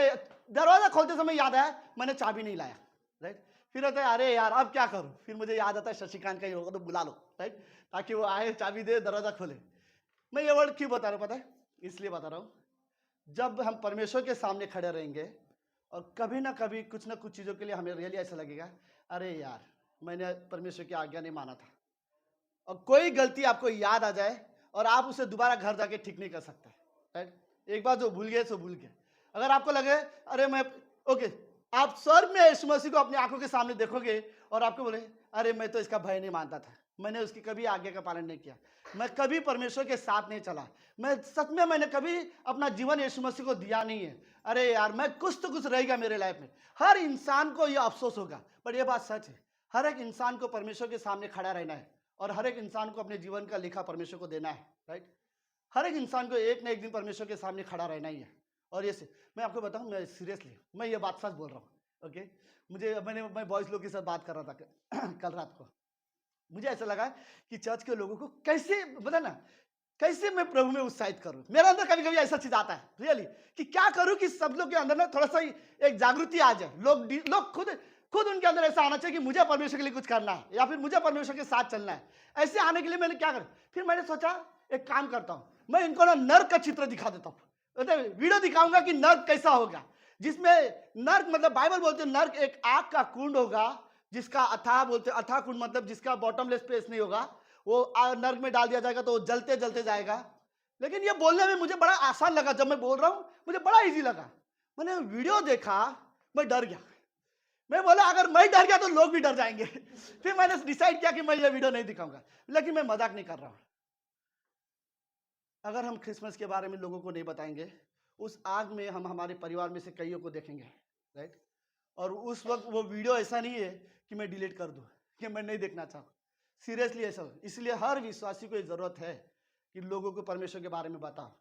दरवाजा खोलते समय याद आया मैंने चाबी नहीं लाया, राइट। फिर होता है अरे यार अब क्या करूं, फिर मुझे याद आता है शशिकांत का ही होगा तो बुला लो, राइट, ताकि वो आए चाबी दे दरवाजा खोले। मैं ये वर्ड क्यों बता रहा हूँ, पता है, इसलिए बता रहा हूँ, जब हम परमेश्वर के सामने खड़े रहेंगे और कभी ना कभी कुछ ना कुछ चीज़ों के लिए हमें रियली ऐसा लगेगा अरे यार मैंने परमेश्वर की आज्ञा नहीं माना था, और कोई गलती आपको याद आ जाए और आप उसे दोबारा घर जाके ठीक नहीं कर सकते, राइट। एक बार जो भूल गए सो भूल गए। अगर आपको लगे अरे मैं ओके, आप स्वर्ग में यीशु मसीह को अपनी आंखों के सामने देखोगे और आपको बोले अरे मैं तो इसका भय नहीं मानता था, मैंने उसकी कभी आज्ञा का पालन नहीं किया, मैं कभी परमेश्वर के साथ नहीं चला, मैं सच में मैंने कभी अपना जीवन यीशु मसीह को दिया नहीं है, अरे यार मैं कुछ तो कुछ रहेगा मेरे लाइफ में। हर इंसान को यह अफसोस होगा, पर यह बात सच है, हर एक इंसान को परमेश्वर के सामने खड़ा रहना है और हर एक इंसान को अपने जीवन का लेखा परमेश्वर को देना है, राइट। हर एक इंसान को एक ना एक दिन परमेश्वर के सामने खड़ा रहना ही है। और ये मैं आपको बताऊं, मैं सीरियसली मैं ये बात सच बोल रहा हूँ, ओके। मैं बॉयज लोग के साथ बात कर रहा था कल रात को, मुझे ऐसा लगा कि चर्च के लोगों को कैसे बता ना, कैसे मैं प्रभु में उत्साहित करूं। मेरे अंदर कभी कभी ऐसा चीज आता है रियली कि क्या करूं कि सब लोग के अंदर ना थोड़ा सा एक जागृति आ जाए, लोग खुद उनके अंदर ऐसा आना चाहिए कि मुझे परमेश्वर के लिए कुछ करना है या फिर मुझे परमेश्वर के साथ चलना है। ऐसे आने के लिए मैंने क्या करा, फिर मैंने सोचा एक काम करता हूं, मैं इनको ना नर्क का चित्र दिखा देता हूं, वीडियो दिखाऊंगा कि नर्क कैसा होगा, जिसमें नर्क मतलब बाइबल बोलते हैं नर्क एक आग का कुंड होगा जिसका अथाह बोलते, अथाह कुंड मतलब जिसका बॉटमलेस स्पेस नहीं होगा, वो नर्क में डाल दिया जाएगा तो वो जलते जलते जाएगा। लेकिन ये बोलने में मुझे बड़ा आसान लगा, जब मैं बोल रहा हूं मुझे बड़ा इजी लगा। मैंने वीडियो देखा, मैं डर गया, मैं बोला अगर मैं डर गया तो लोग भी डर जाएंगे फिर मैंने डिसाइड किया कि मैं ये वीडियो नहीं दिखाऊंगा। लेकिन मैं मजाक नहीं कर रहा हूं, अगर हम क्रिसमस के बारे में लोगों को नहीं बताएंगे, उस आग में हम हमारे परिवार में से कईयों को देखेंगे, राइट। और उस वक्त वो वीडियो ऐसा नहीं है कि मैं डिलीट कर दूं, कि मैं नहीं देखना चाहूँ, सीरियसली ऐसा। इसलिए हर विश्वासी को ये जरूरत है कि लोगों को परमेश्वर के बारे में बताओ।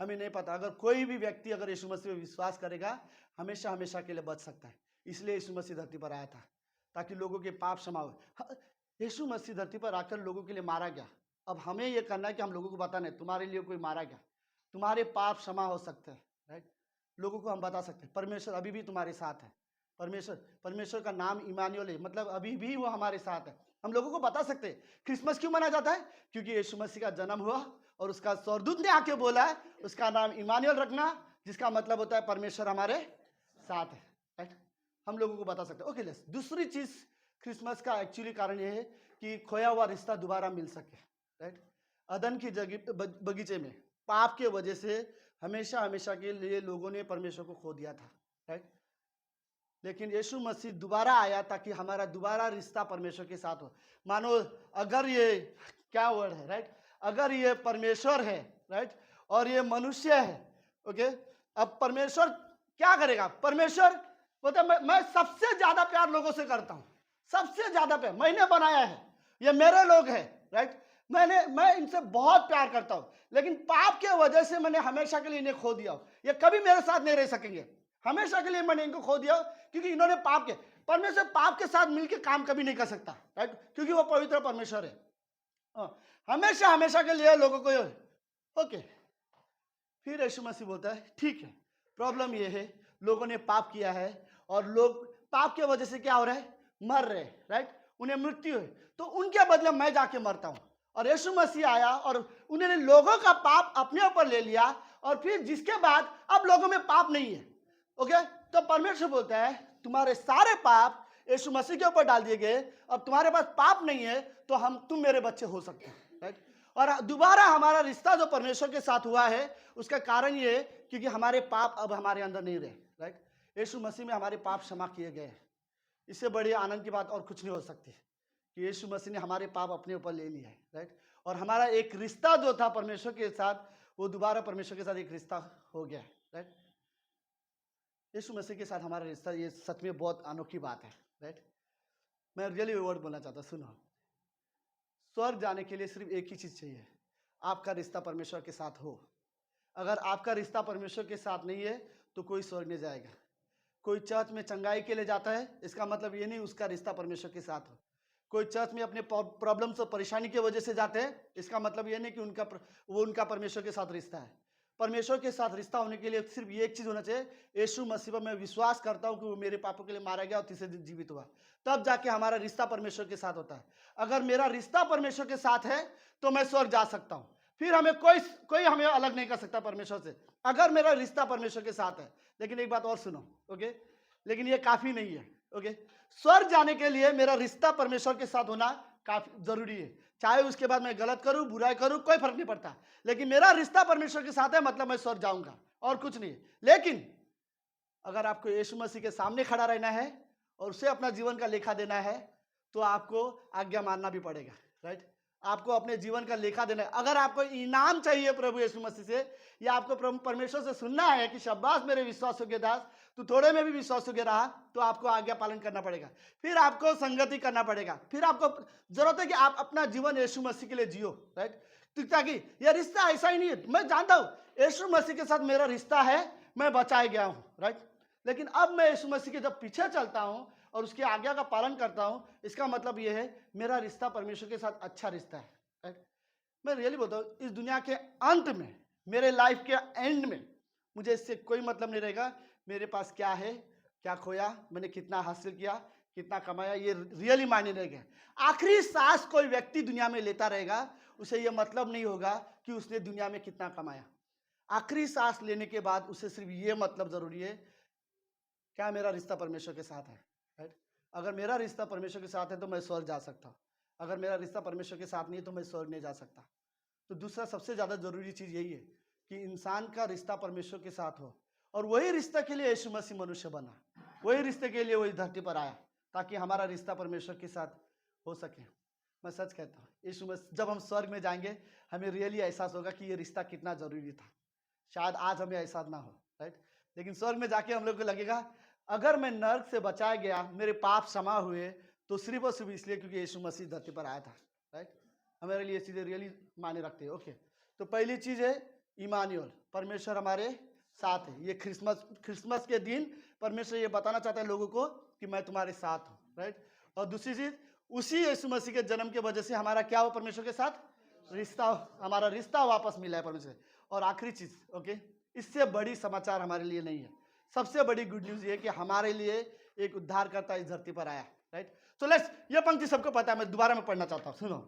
हमें नहीं पता, अगर कोई भी व्यक्ति अगर यीशु मसीह में विश्वास करेगा हमेशा हमेशा के लिए बच सकता है, इसलिए यीशु मसीह धरती पर आया था, ताकि लोगों के पाप क्षमा हो। यीशु मसीह धरती पर आकर लोगों के लिए मारा गया। अब हमें यह करना है कि हम लोगों को बताना है तुम्हारे लिए कोई मारा गया, तुम्हारे पाप क्षमा हो सकते हैं, राइट। लोगों को हम बता सकते हैं परमेश्वर अभी भी तुम्हारे साथ है। परमेश्वर का नाम इमानुएल है, मतलब अभी भी वो हमारे साथ है। हम लोगों को बता सकते हैं। क्रिसमस क्यों मनाया जाता है? क्योंकि यीशु मसीह का जन्म हुआ और उसका स्वर्गदूत ने आके बोला है उसका नाम इमानुएल रखना, जिसका मतलब होता है परमेश्वर हमारे साथ है, राइट। हम लोगों को बता सकते हैं। ओके, लेट्स दूसरी चीज क्रिसमस का एक्चुअली कारण यह है कि खोया हुआ रिश्ता दोबारा मिल सके, राइट। अदन की बगीचे में पाप के वजह से हमेशा हमेशा के लिए लोगों ने परमेश्वर को खो दिया था, राइट। लेकिन यीशु मसीह दोबारा आया ताकि हमारा दोबारा रिश्ता परमेश्वर के साथ हो। मानो अगर ये क्या वर्ड है, राइट, अगर ये परमेश्वर है, राइट, और ये मनुष्य है, ओके, अब परमेश्वर क्या करेगा? परमेश्वर बोलता है मैं सबसे ज्यादा प्यार लोगों से करता हूं, सबसे ज्यादा प्यार मैंने बनाया है, ये मेरे लोग हैं, राइट। मैं इनसे बहुत प्यार करता हूं, लेकिन पाप के वजह से मैंने हमेशा के लिए इन्हें खो दिया। ये कभी मेरे साथ नहीं रह सकेंगे, हमेशा के लिए मैंने इनको खो दिया, क्योंकि इन्होंने पाप के। परमेश्वर पाप के साथ मिलकर काम कभी नहीं कर सकता, राइट, क्योंकि वो पवित्र परमेश्वर है। हमेशा हमेशा के लिए लोगों को ओके। फिर यीशु मसीह बोलता है ठीक है, प्रॉब्लम ये है लोगों ने पाप किया है और लोग पाप के वजह से क्या हो रहा है? मर रहे, राइट, उन्हें मृत्यु है, तो उनके बदले मैं जाके मरता हूं। और यीशु मसीह आया और उन्होंने लोगों का पाप अपने ऊपर ले लिया, और फिर जिसके बाद अब लोगों में पाप नहीं है। ओके, तो परमेश्वर बोलता है तुम्हारे सारे पाप यीशु मसीह के ऊपर डाल दिए गए, अब तुम्हारे पास पाप नहीं है, तो तुम मेरे बच्चे हो सकते हो, राइट। और दोबारा हमारा रिश्ता जो परमेश्वर के साथ हुआ है उसका कारण ये है क्योंकि हमारे पाप अब हमारे अंदर नहीं रहे, राइट। यीशु मसीह में हमारे पाप क्षमा किए गए। इससे बड़ी आनंद की बात और कुछ नहीं हो सकती कि यीशु मसीह ने हमारे पाप अपने ऊपर ले लिया है, राइट। और हमारा एक रिश्ता जो था परमेश्वर के साथ, वो दोबारा परमेश्वर के साथ एक रिश्ता हो गया है, राइट। यीशु मसीह के साथ हमारा रिश्ता, ये सच में बहुत अनोखी बात है, राइट। मैं रियली वर्ड बोलना चाहता हूँ, सुनो। स्वर्ग जाने के लिए सिर्फ एक ही चीज चाहिए, आपका रिश्ता परमेश्वर के साथ हो। अगर आपका रिश्ता परमेश्वर के साथ नहीं है तो कोई स्वर्ग नहीं जाएगा। कोई चर्च में चंगाई के लिए जाता है, इसका मतलब ये नहीं उसका रिश्ता परमेश्वर के साथ हो। कोई चर्च में अपने प्रॉब्लम्स और परेशानी की वजह से जाते हैं, इसका मतलब ये नहीं कि उनका परमेश्वर के साथ रिश्ता है। परमेश्वर के साथ रिश्ता होने के लिए सिर्फ ये एक चीज होना चाहिए, यीशु मसीह पर मैं विश्वास करता हूं कि वो मेरे पापों के लिए मारा गया और तीसरे दिन जीवित हुआ, तब जाके हमारा रिश्ता परमेश्वर के साथ होता है। अगर मेरा रिश्ता परमेश्वर के साथ है तो मैं स्वर्ग जा सकता हूं, फिर हमें कोई हमें अलग नहीं कर सकता परमेश्वर से, अगर मेरा रिश्ता परमेश्वर के साथ है। लेकिन एक बात और सुनो, ओके, लेकिन ये काफी नहीं है, ओके। स्वर्ग जाने के लिए मेरा रिश्ता परमेश्वर के साथ होना काफी जरूरी है। चाहे उसके बाद मैं गलत करूं, बुराई करूं, कोई फर्क नहीं पड़ता, लेकिन मेरा रिश्ता परमेश्वर के साथ है, मतलब मैं स्वर्ग जाऊंगा और कुछ नहीं। लेकिन अगर आपको यीशु मसीह के सामने खड़ा रहना है और उसे अपना जीवन का लेखा देना है तो आपको आज्ञा मानना भी पड़ेगा, राइट। आपको अपने जीवन का लेखा देना है। अगर आपको इनाम चाहिए प्रभु यीशु मसीह से, या आपको परमेश्वर से सुनना है कि शाबाश मेरे विश्वास योग्य दास, तू थोड़े में भी विश्वास योग्य रहा, तो आपको आज्ञा पालन करना पड़ेगा। फिर आपको संगति करना पड़ेगा, फिर आपको जरूरत है कि आप अपना जीवन यीशु मसीह के लिए जियो, राइट। ताकि यह रिश्ता ऐसा ही नहीं है, मैं जानता हूं यीशु मसीह के साथ मेरा रिश्ता है, मैं बचाया गया हूं, राइट। लेकिन अब मैं यीशु मसीह के जब पीछे चलता हूं और उसकी आज्ञा का पालन करता हूं, इसका मतलब यह है मेरा रिश्ता परमेश्वर के साथ अच्छा रिश्ता है, राइट। मैं रियली बोलता हूं इस दुनिया के अंत में, मेरे लाइफ के एंड में, मुझे इससे कोई मतलब नहीं रहेगा मेरे पास क्या है, क्या खोया, मैंने कितना हासिल किया, कितना कमाया, ये रियली मायने रहेगा। आखिरी सांस कोई व्यक्ति दुनिया में लेता रहेगा, उसे यह मतलब नहीं होगा कि उसने दुनिया में कितना कमाया। आखिरी सांस लेने के बाद उसे सिर्फ ये मतलब जरूरी है क्या मेरा रिश्ता परमेश्वर के साथ है, राइट। अगर मेरा रिश्ता परमेश्वर के साथ है तो मैं स्वर्ग जा सकता हूं, अगर मेरा रिश्ता परमेश्वर के साथ नहीं है तो मैं स्वर्ग नहीं जा सकता। तो दूसरा सबसे ज्यादा जरूरी चीज यही है कि इंसान का रिश्ता परमेश्वर के साथ हो, और वही रिश्ते के लिए यीशु मसीह मनुष्य बना, वही रिश्ते के लिए वही धरती पर आया ताकि हमारा रिश्ता परमेश्वर के साथ हो सके। मैं सच कहता हूँ यीशु मसीह, जब हम स्वर्ग में जाएंगे हमें रियली एहसास होगा कि ये रिश्ता कितना जरूरी था। शायद आज हमें एहसास ना हो, राइट, लेकिन स्वर्ग में जाके हम लोग को लगेगा अगर मैं नर्क से बचाया गया, मेरे पाप क्षमा हुए, तो सिर्फ और सिर्फ इसलिए क्योंकि यीशु मसीह धरती पर आया था, राइट। हमारे लिए चीजें रियली मायने रखते हैं, ओके। तो पहली चीज है इमानुएल, परमेश्वर हमारे साथ है। ये क्रिसमस के दिन परमेश्वर ये बताना चाहता है लोगों को कि मैं तुम्हारे साथ हूँ, राइट। और दूसरी चीज, उसी यीशु मसीह के जन्म के वजह से हमारा क्या हो परमेश्वर के साथ, रिश्ता, हमारा रिश्ता वापस मिला है परमेश्वर से। और आखिरी चीज, ओके, इससे बड़ी समाचार हमारे लिए नहीं है। सबसे बड़ी गुड न्यूज ये है कि हमारे लिए एक उद्धारकर्ता इस धरती पर आया, राइट। सो लेट्स, ये पंक्ति सबको पता है, मैं दोबारा में पढ़ना चाहता हूं, सुनो।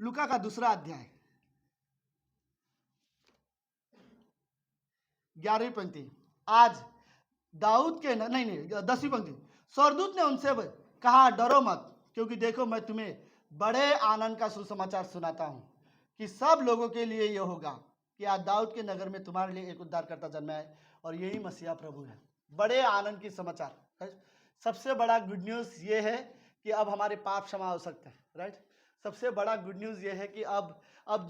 लूका का 2 अध्याय 11वीं पंक्ति। आज दाऊद के नहीं 10वीं पंक्ति। स्वर्गदूत ने उनसे कहा, डरो मत, क्योंकि देखो मैं तुम्हें बड़े आनंद का सुसमाचार सुनाता हूं कि सब लोगों के लिए यह होगा कि आज दाऊद के नगर में तुम्हारे लिए एक उद्धारकर्ता जन्मा है और यही मसीहा प्रभु है। बड़े आनंद की समाचार। सबसे बड़ा गुड न्यूज ये है कि अब हमारे पाप क्षमा हो सकते हैं, राइट। सबसे बड़ा गुड न्यूज ये है कि अब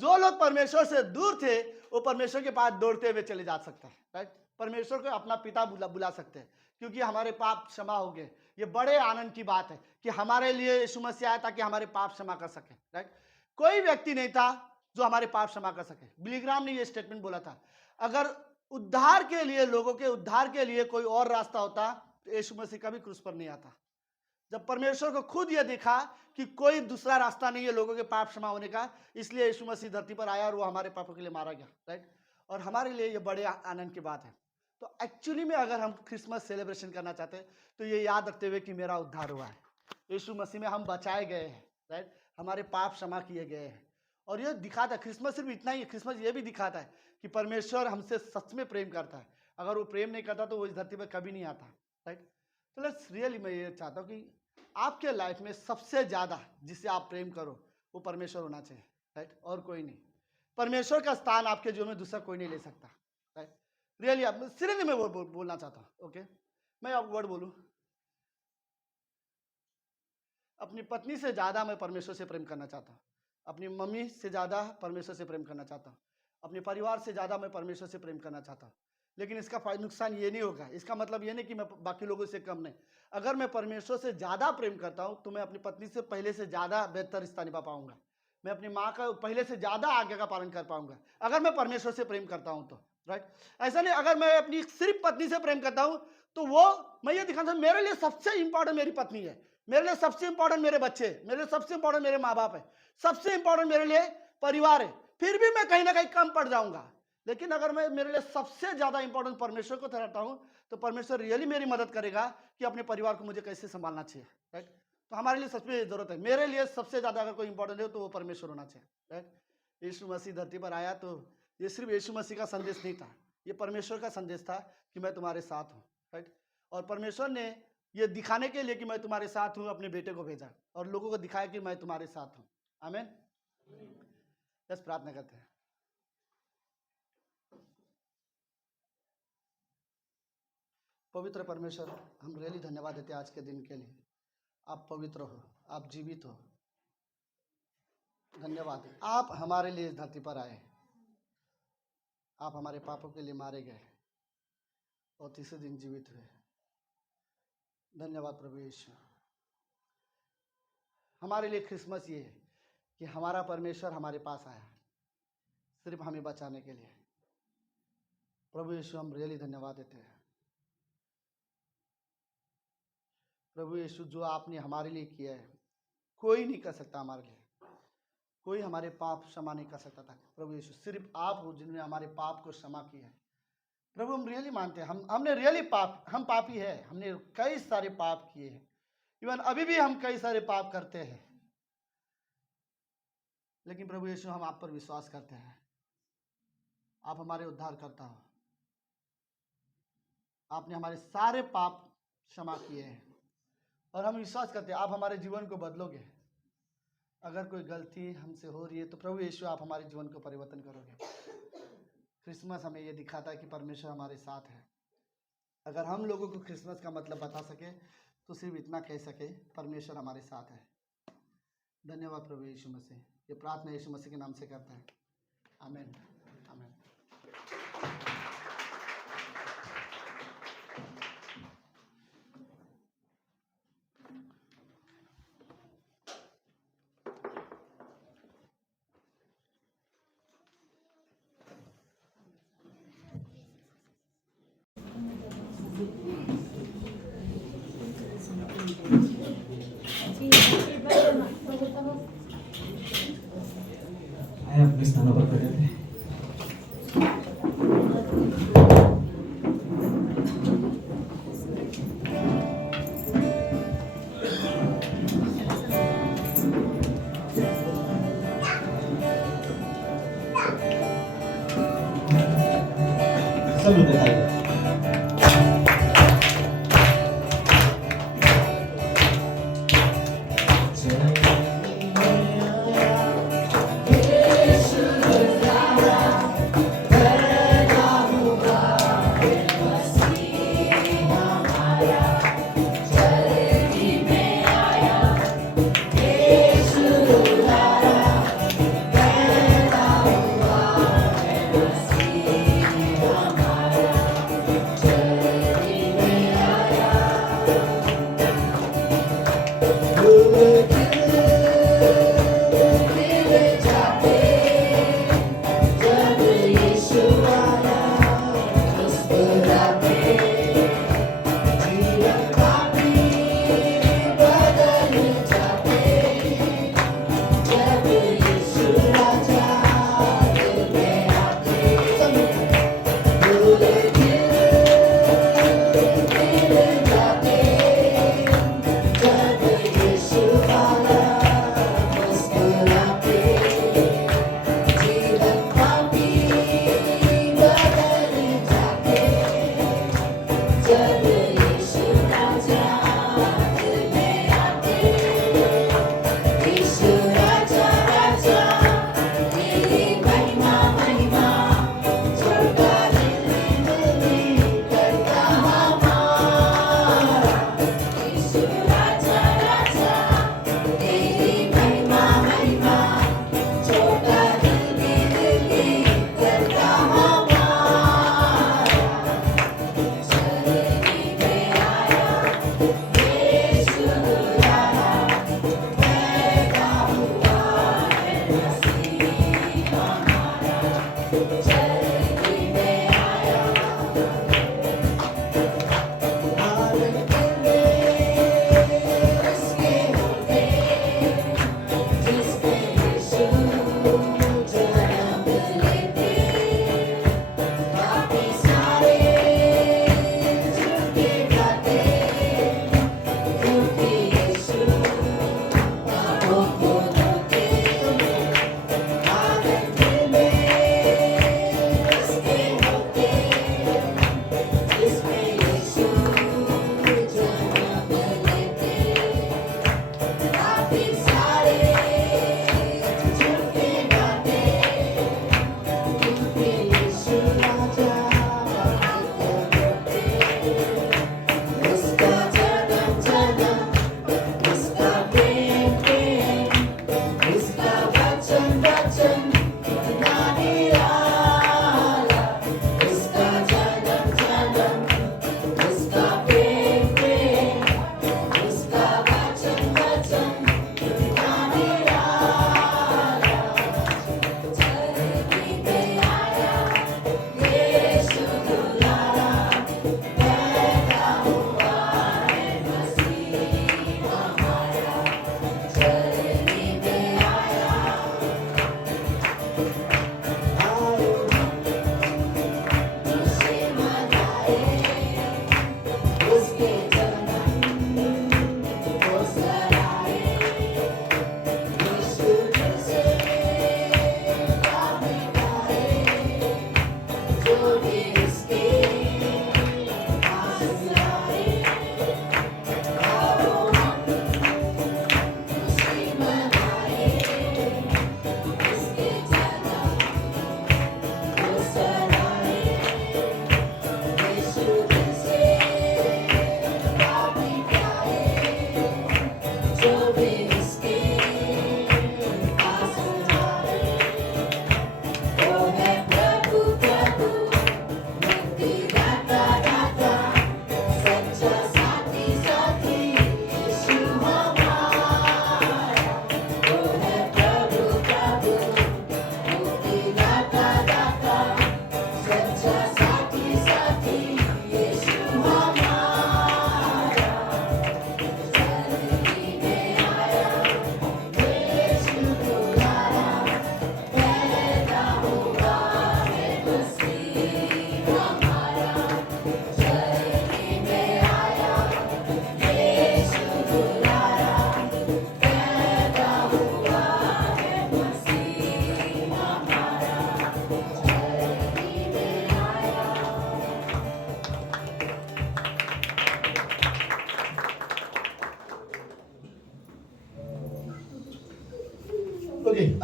जो लोग परमेश्वर से दूर थे वो परमेश्वर के पास दौड़ते हुए चले जा सकते हैं, राइट। परमेश्वर को अपना पिता बुला सकते हैं क्योंकि हमारे पाप क्षमा हो गए। ये बड़े आनंद की बात है कि हमारे लिए यीशु मसीह आया ताकि हमारे पाप क्षमा कर सके, राइट। कोई व्यक्ति नहीं था जो हमारे पाप क्षमा कर सके। बिली ग्राहम ने ये स्टेटमेंट बोला था, अगर उद्धार के लिए, लोगों के उद्धार के लिए कोई और रास्ता होता तो यीशु मसीह कभी क्रूस पर नहीं आता। जब परमेश्वर को खुद यह देखा कि कोई दूसरा रास्ता नहीं है लोगों के पाप क्षमा होने का, इसलिए यीशु मसीह धरती पर आया और वो हमारे पापों के लिए मारा गया, राइट। और हमारे लिए ये बड़े आनंद की बात है। तो एक्चुअली में अगर हम क्रिसमस सेलिब्रेशन करना चाहते हैं तो ये याद रखते हुए कि मेरा उद्धार हुआ है, यीशु मसीह में हम बचाए गए हैं, राइट। हमारे पाप क्षमा किए गए हैं। और ये दिखाता है, क्रिसमस सिर्फ इतना ही है, क्रिसमस ये भी दिखाता है कि परमेश्वर हमसे सच में प्रेम करता है। अगर वो प्रेम नहीं करता तो वो इस धरती पर कभी नहीं आता, राइट। तो लेट्स रियली, मैं ये चाहता हूँ कि आपके लाइफ में सबसे ज्यादा जिससे आप प्रेम करो वो परमेश्वर होना चाहिए, राइट, और कोई नहीं। परमेश्वर का स्थान आपके जीवन में दूसरा कोई नहीं ले सकता, राइट। रियली आप सीरियसली मैं बोलना चाहता हूँ, ओके। मैं आप वर्ड बोलूँ, अपनी पत्नी से ज्यादा मैं परमेश्वर से प्रेम करना चाहता हूँ, अपनी मम्मी से ज्यादा परमेश्वर से प्रेम करना चाहता हूँ, अपने परिवार से ज्यादा मैं परमेश्वर से प्रेम करना चाहता हूँ। लेकिन इसका नुकसान ये नहीं होगा, इसका मतलब ये नहीं कि मैं बाकी लोगों से कम नहीं। अगर मैं परमेश्वर से ज्यादा प्रेम करता हूं तो मैं अपनी पत्नी से पहले से ज्यादा बेहतर रिश्ता निभा पाऊंगा, मैं अपनी माँ का पहले से ज्यादा आज्ञा का पालन कर पाऊंगा अगर मैं परमेश्वर से प्रेम करता हूं तो, राइट। ऐसा नहीं अगर मैं अपनी सिर्फ पत्नी से प्रेम करता हूं तो वो, मैं ये दिखाता हूं मेरे लिए सबसे इंपॉर्टेंट मेरी पत्नी है, मेरे लिए सबसे इंपॉर्टेंट मेरे बच्चे, मेरे लिए सबसे इंपॉर्टेंट मेरे माँ बाप है, सबसे इंपॉर्टेंट मेरे लिए परिवार है, फिर भी मैं कहीं ना कहीं कम पड़ जाऊंगा। लेकिन अगर मैं मेरे लिए सबसे ज्यादा इंपॉर्टेंट परमेश्वर को ठहराता हूं तो परमेश्वर रियली मेरी मदद करेगा कि अपने परिवार को मुझे कैसे संभालना चाहिए, राइट। तो हमारे लिए सच में जरूरत है, मेरे लिए सबसे ज्यादा अगर कोई इंपॉर्टेंट है तो वो परमेश्वर होना चाहिए, राइट। यीशु मसीह धरती पर आया तो ये सिर्फ यीशु मसीह का संदेश नहीं था, ये परमेश्वर का संदेश था कि मैं तुम्हारे साथ हूँ, राइट। और परमेश्वर ने ये दिखाने के लिए कि मैं तुम्हारे साथ हूँ अपने बेटे को भेजा और लोगों को दिखाया कि मैं तुम्हारे साथ हूँ। आमीन। बस प्रार्थना करते हैं। पवित्र परमेश्वर, हम रियली धन्यवाद देते हैं आज के दिन के लिए। आप पवित्र हो, आप जीवित हो। धन्यवाद, आप हमारे लिए इस धरती पर आए, आप हमारे पापों के लिए मारे गए और तीसरे दिन जीवित हुए। धन्यवाद प्रभु यीशु। हमारे लिए क्रिसमस ये है कि हमारा परमेश्वर हमारे पास आया सिर्फ हमें बचाने के लिए। प्रभु यीशु, हम रियली धन्यवाद देते हैं। प्रभु यीशु, जो आपने हमारे लिए किया है कोई नहीं कर सकता, हमारे लिए कोई हमारे पाप क्षमा नहीं कर सकता था। प्रभु यीशु, सिर्फ आप हो जिन्होंने हमारे पाप को क्षमा किया है। प्रभु, हम रियली मानते हैं, हमने रियली हम पापी है, हमने कई सारे पाप किए हैं, इवन अभी भी हम कई सारे पाप करते हैं। लेकिन प्रभु यीशु, हम आप पर विश्वास करते हैं, आप हमारे उद्धार करता हो, आपने हमारे सारे पाप क्षमा किए हैं और हम विश्वास करते हैं आप हमारे जीवन को बदलोगे। अगर कोई गलती हमसे हो रही है तो प्रभु यीशु, आप हमारे जीवन को परिवर्तन करोगे। क्रिसमस हमें यह दिखाता है कि परमेश्वर हमारे साथ है। अगर हम लोगों को क्रिसमस का मतलब बता सके तो सिर्फ इतना कह सके, परमेश्वर हमारे साथ है। धन्यवाद प्रभु यीशु मसीह। ये प्रार्थना यीशु मसीह के नाम से करते हैं, आमीन, आमीन। अपने स्थानों पर खड़े थे। सब लोग बताइए।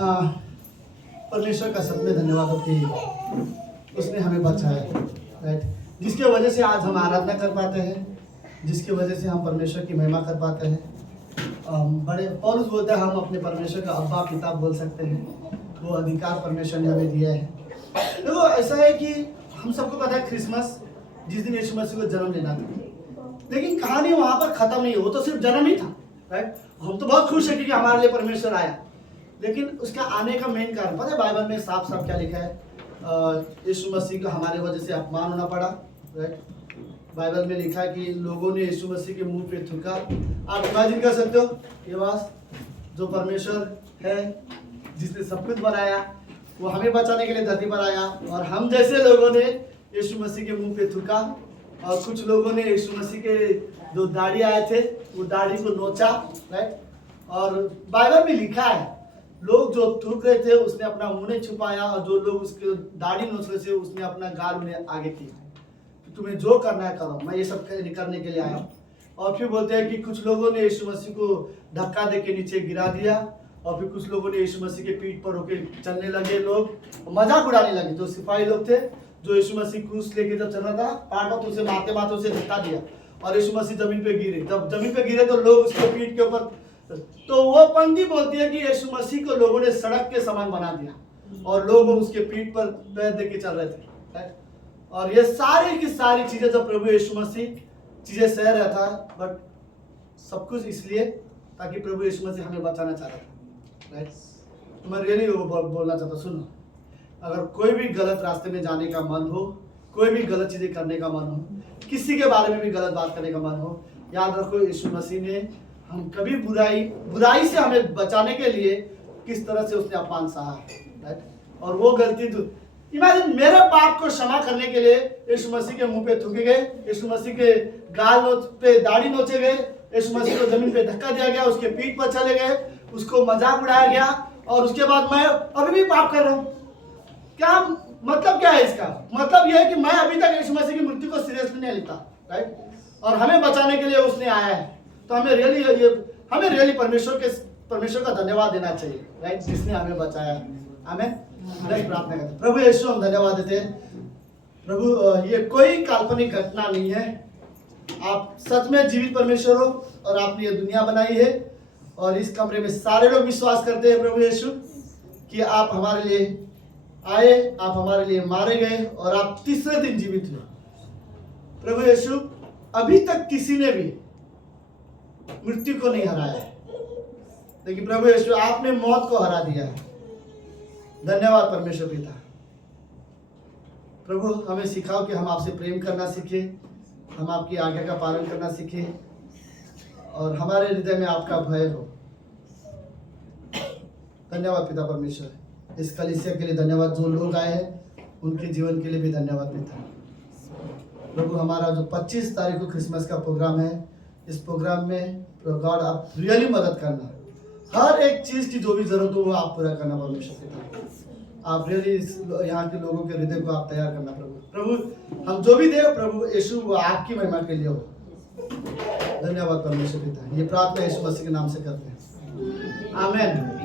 परमेश्वर का सच में धन्यवाद हो कि उसने हमें बचाया, राइट, जिसकी वजह से आज हम आराधना कर पाते हैं, जिसकी वजह से हम परमेश्वर की महिमा कर पाते हैं। बड़े पौलुस बोलते हैं हम अपने परमेश्वर का अब्बा पिता बोल सकते हैं, वो अधिकार परमेश्वर ने हमें दिया है। तो ऐसा है कि हम सबको पता है क्रिसमस जिस दिन यीशु मसीह को जन्म लेना था, लेकिन कहानी वहाँ पर खत्म नहीं है, वो तो सिर्फ जन्म ही था, राइट। हम तो बहुत खुश है क्योंकि हमारे लिए परमेश्वर आया, लेकिन उसका आने का मेन कारण पता है बाइबल में साफ साफ क्या लिखा है? यीशु मसीह को हमारे वजह से अपमान होना पड़ा, राइट। बाइबल में लिखा है कि लोगों ने यीशु मसीह के मुंह पे थूका। आप इमेजिन कर सकते हो ये बात, जो परमेश्वर है जिसने सब कुछ बनाया, वो हमें बचाने के लिए धरती पर आया, और हम जैसे लोगों ने यीशु मसीह के मुंह पे थूका, और कुछ लोगों ने यीशु मसीह के जो दाढ़ी आए थे वो दाढ़ी को नोचा, राइट। और बाइबल में लिखा है लोग जो थूक रहे थे उसने अपना मुंह नहीं छुपाया, और जो लोग उसके दाढ़ी नोच रहे थे उसने अपना गाल उन्हें आगे किया, तुम्हें जो करना है करो, मैं ये सब करने के लिए आया हूँ। और फिर बोलते हैं कि कुछ लोगों ने यीशु मसीह को धक्का दे के नीचे गिरा दिया, और फिर कुछ लोगों ने यीशु मसीह के पीठ पर होके चलने लगे, लोग मजाक उड़ाने लगे। जो सिपाही लोग थे जो यीशु मसीह क्रूस लेके जब चल रहा था, पाटों तो उसे मारते मारते उसे धक्का दिया, और यीशु मसीह जमीन पे गिरे। जब जमीन पे गिरे तो लोग उसके पीठ के ऊपर, तो वो पंक्ति बोलती है कि यीशु मसीह को लोगों ने सड़क के समान बना दिया, और लोग उसके पीठ पर पैर दे के चल रहे थे। और ये सारी की सारी चीजें जब प्रभु यीशु मसीह चीजें सह रहा था, बट सब कुछ इसलिए ताकि प्रभु यीशु मसीह हमें बचाना चाह रहा था, राइट। तो मैं रियली बोलना चाहता, सुनो, अगर कोई भी गलत रास्ते में जाने का मन हो, कोई भी गलत चीजें करने का मन हो, किसी के बारे में भी गलत बात करने का मन हो, याद रखो यीशु मसीह ने हम कभी बुराई से हमें बचाने के लिए किस तरह से उसने अपमान सहा, राइट। और वो गलती इमेजिन, मेरे पाप को क्षमा करने के लिए यीशु मसीह के मुंह पे थूके गए, यीशु मसीह के गाल पे दाढ़ी नोचे गए, यीशु मसीह को जमीन पे धक्का दिया गया, उसके पीठ पर चले गए, उसको मजाक उड़ाया गया, और उसके बाद मैं अभी भी पाप कर रहा हूँ। क्या मतलब क्या है इसका? मतलब यह है कि मैं अभी तक यीशु मसीह की मृत्यु को सीरियसली नहीं लेता, राइट। और हमें बचाने के लिए उसने आया है, तो हमें रियली परमेश्वर का धन्यवाद देना चाहिए, राइट, जिसने हमें बचाया। आमीन। प्रार्थना करते, प्रभु यीशु हम धन्यवाद देते हैं। प्रभु ये कोई काल्पनिक घटना नहीं है, आप सच में जीवित परमेश्वर हो, और आपने ये दुनिया बनाई है, और इस कमरे में सारे लोग विश्वास करते हैं प्रभु यीशु कि आप हमारे लिए आए, आप हमारे लिए मारे गए, और आप तीसरे दिन जीवित हुए। प्रभु यीशु अभी तक किसी ने भी मृत्यु को नहीं हराया है, लेकिन प्रभु यीशु आपने मौत को हरा दिया है। धन्यवाद परमेश्वर पिता। प्रभु हमें सिखाओ कि हम आपसे प्रेम करना सीखें, हम आपकी आज्ञा का पालन करना सीखें, और हमारे हृदय में आपका भय हो। धन्यवाद पिता परमेश्वर, इस कलीसिया के लिए धन्यवाद, जो लोग आए हैं उनके जीवन के लिए भी धन्यवाद पिता। प्रभु हमारा जो 25 तारीख को क्रिसमस का प्रोग्राम है, इस प्रोग्राम में गॉड आप रियली मदद करना, हर एक चीज़ की जो भी जरूरत हो वो आप पूरा करना परमेश्वर पिता। आप रियली यहाँ के लोगों के हृदय को आप तैयार करना प्रभु। हम जो भी दे प्रभु यीशु वो आपकी महिमा के लिए हो। धन्यवाद परमेश्वर पिता, ये प्रार्थना यीशु मसीह के नाम से करते हैं, आमीन।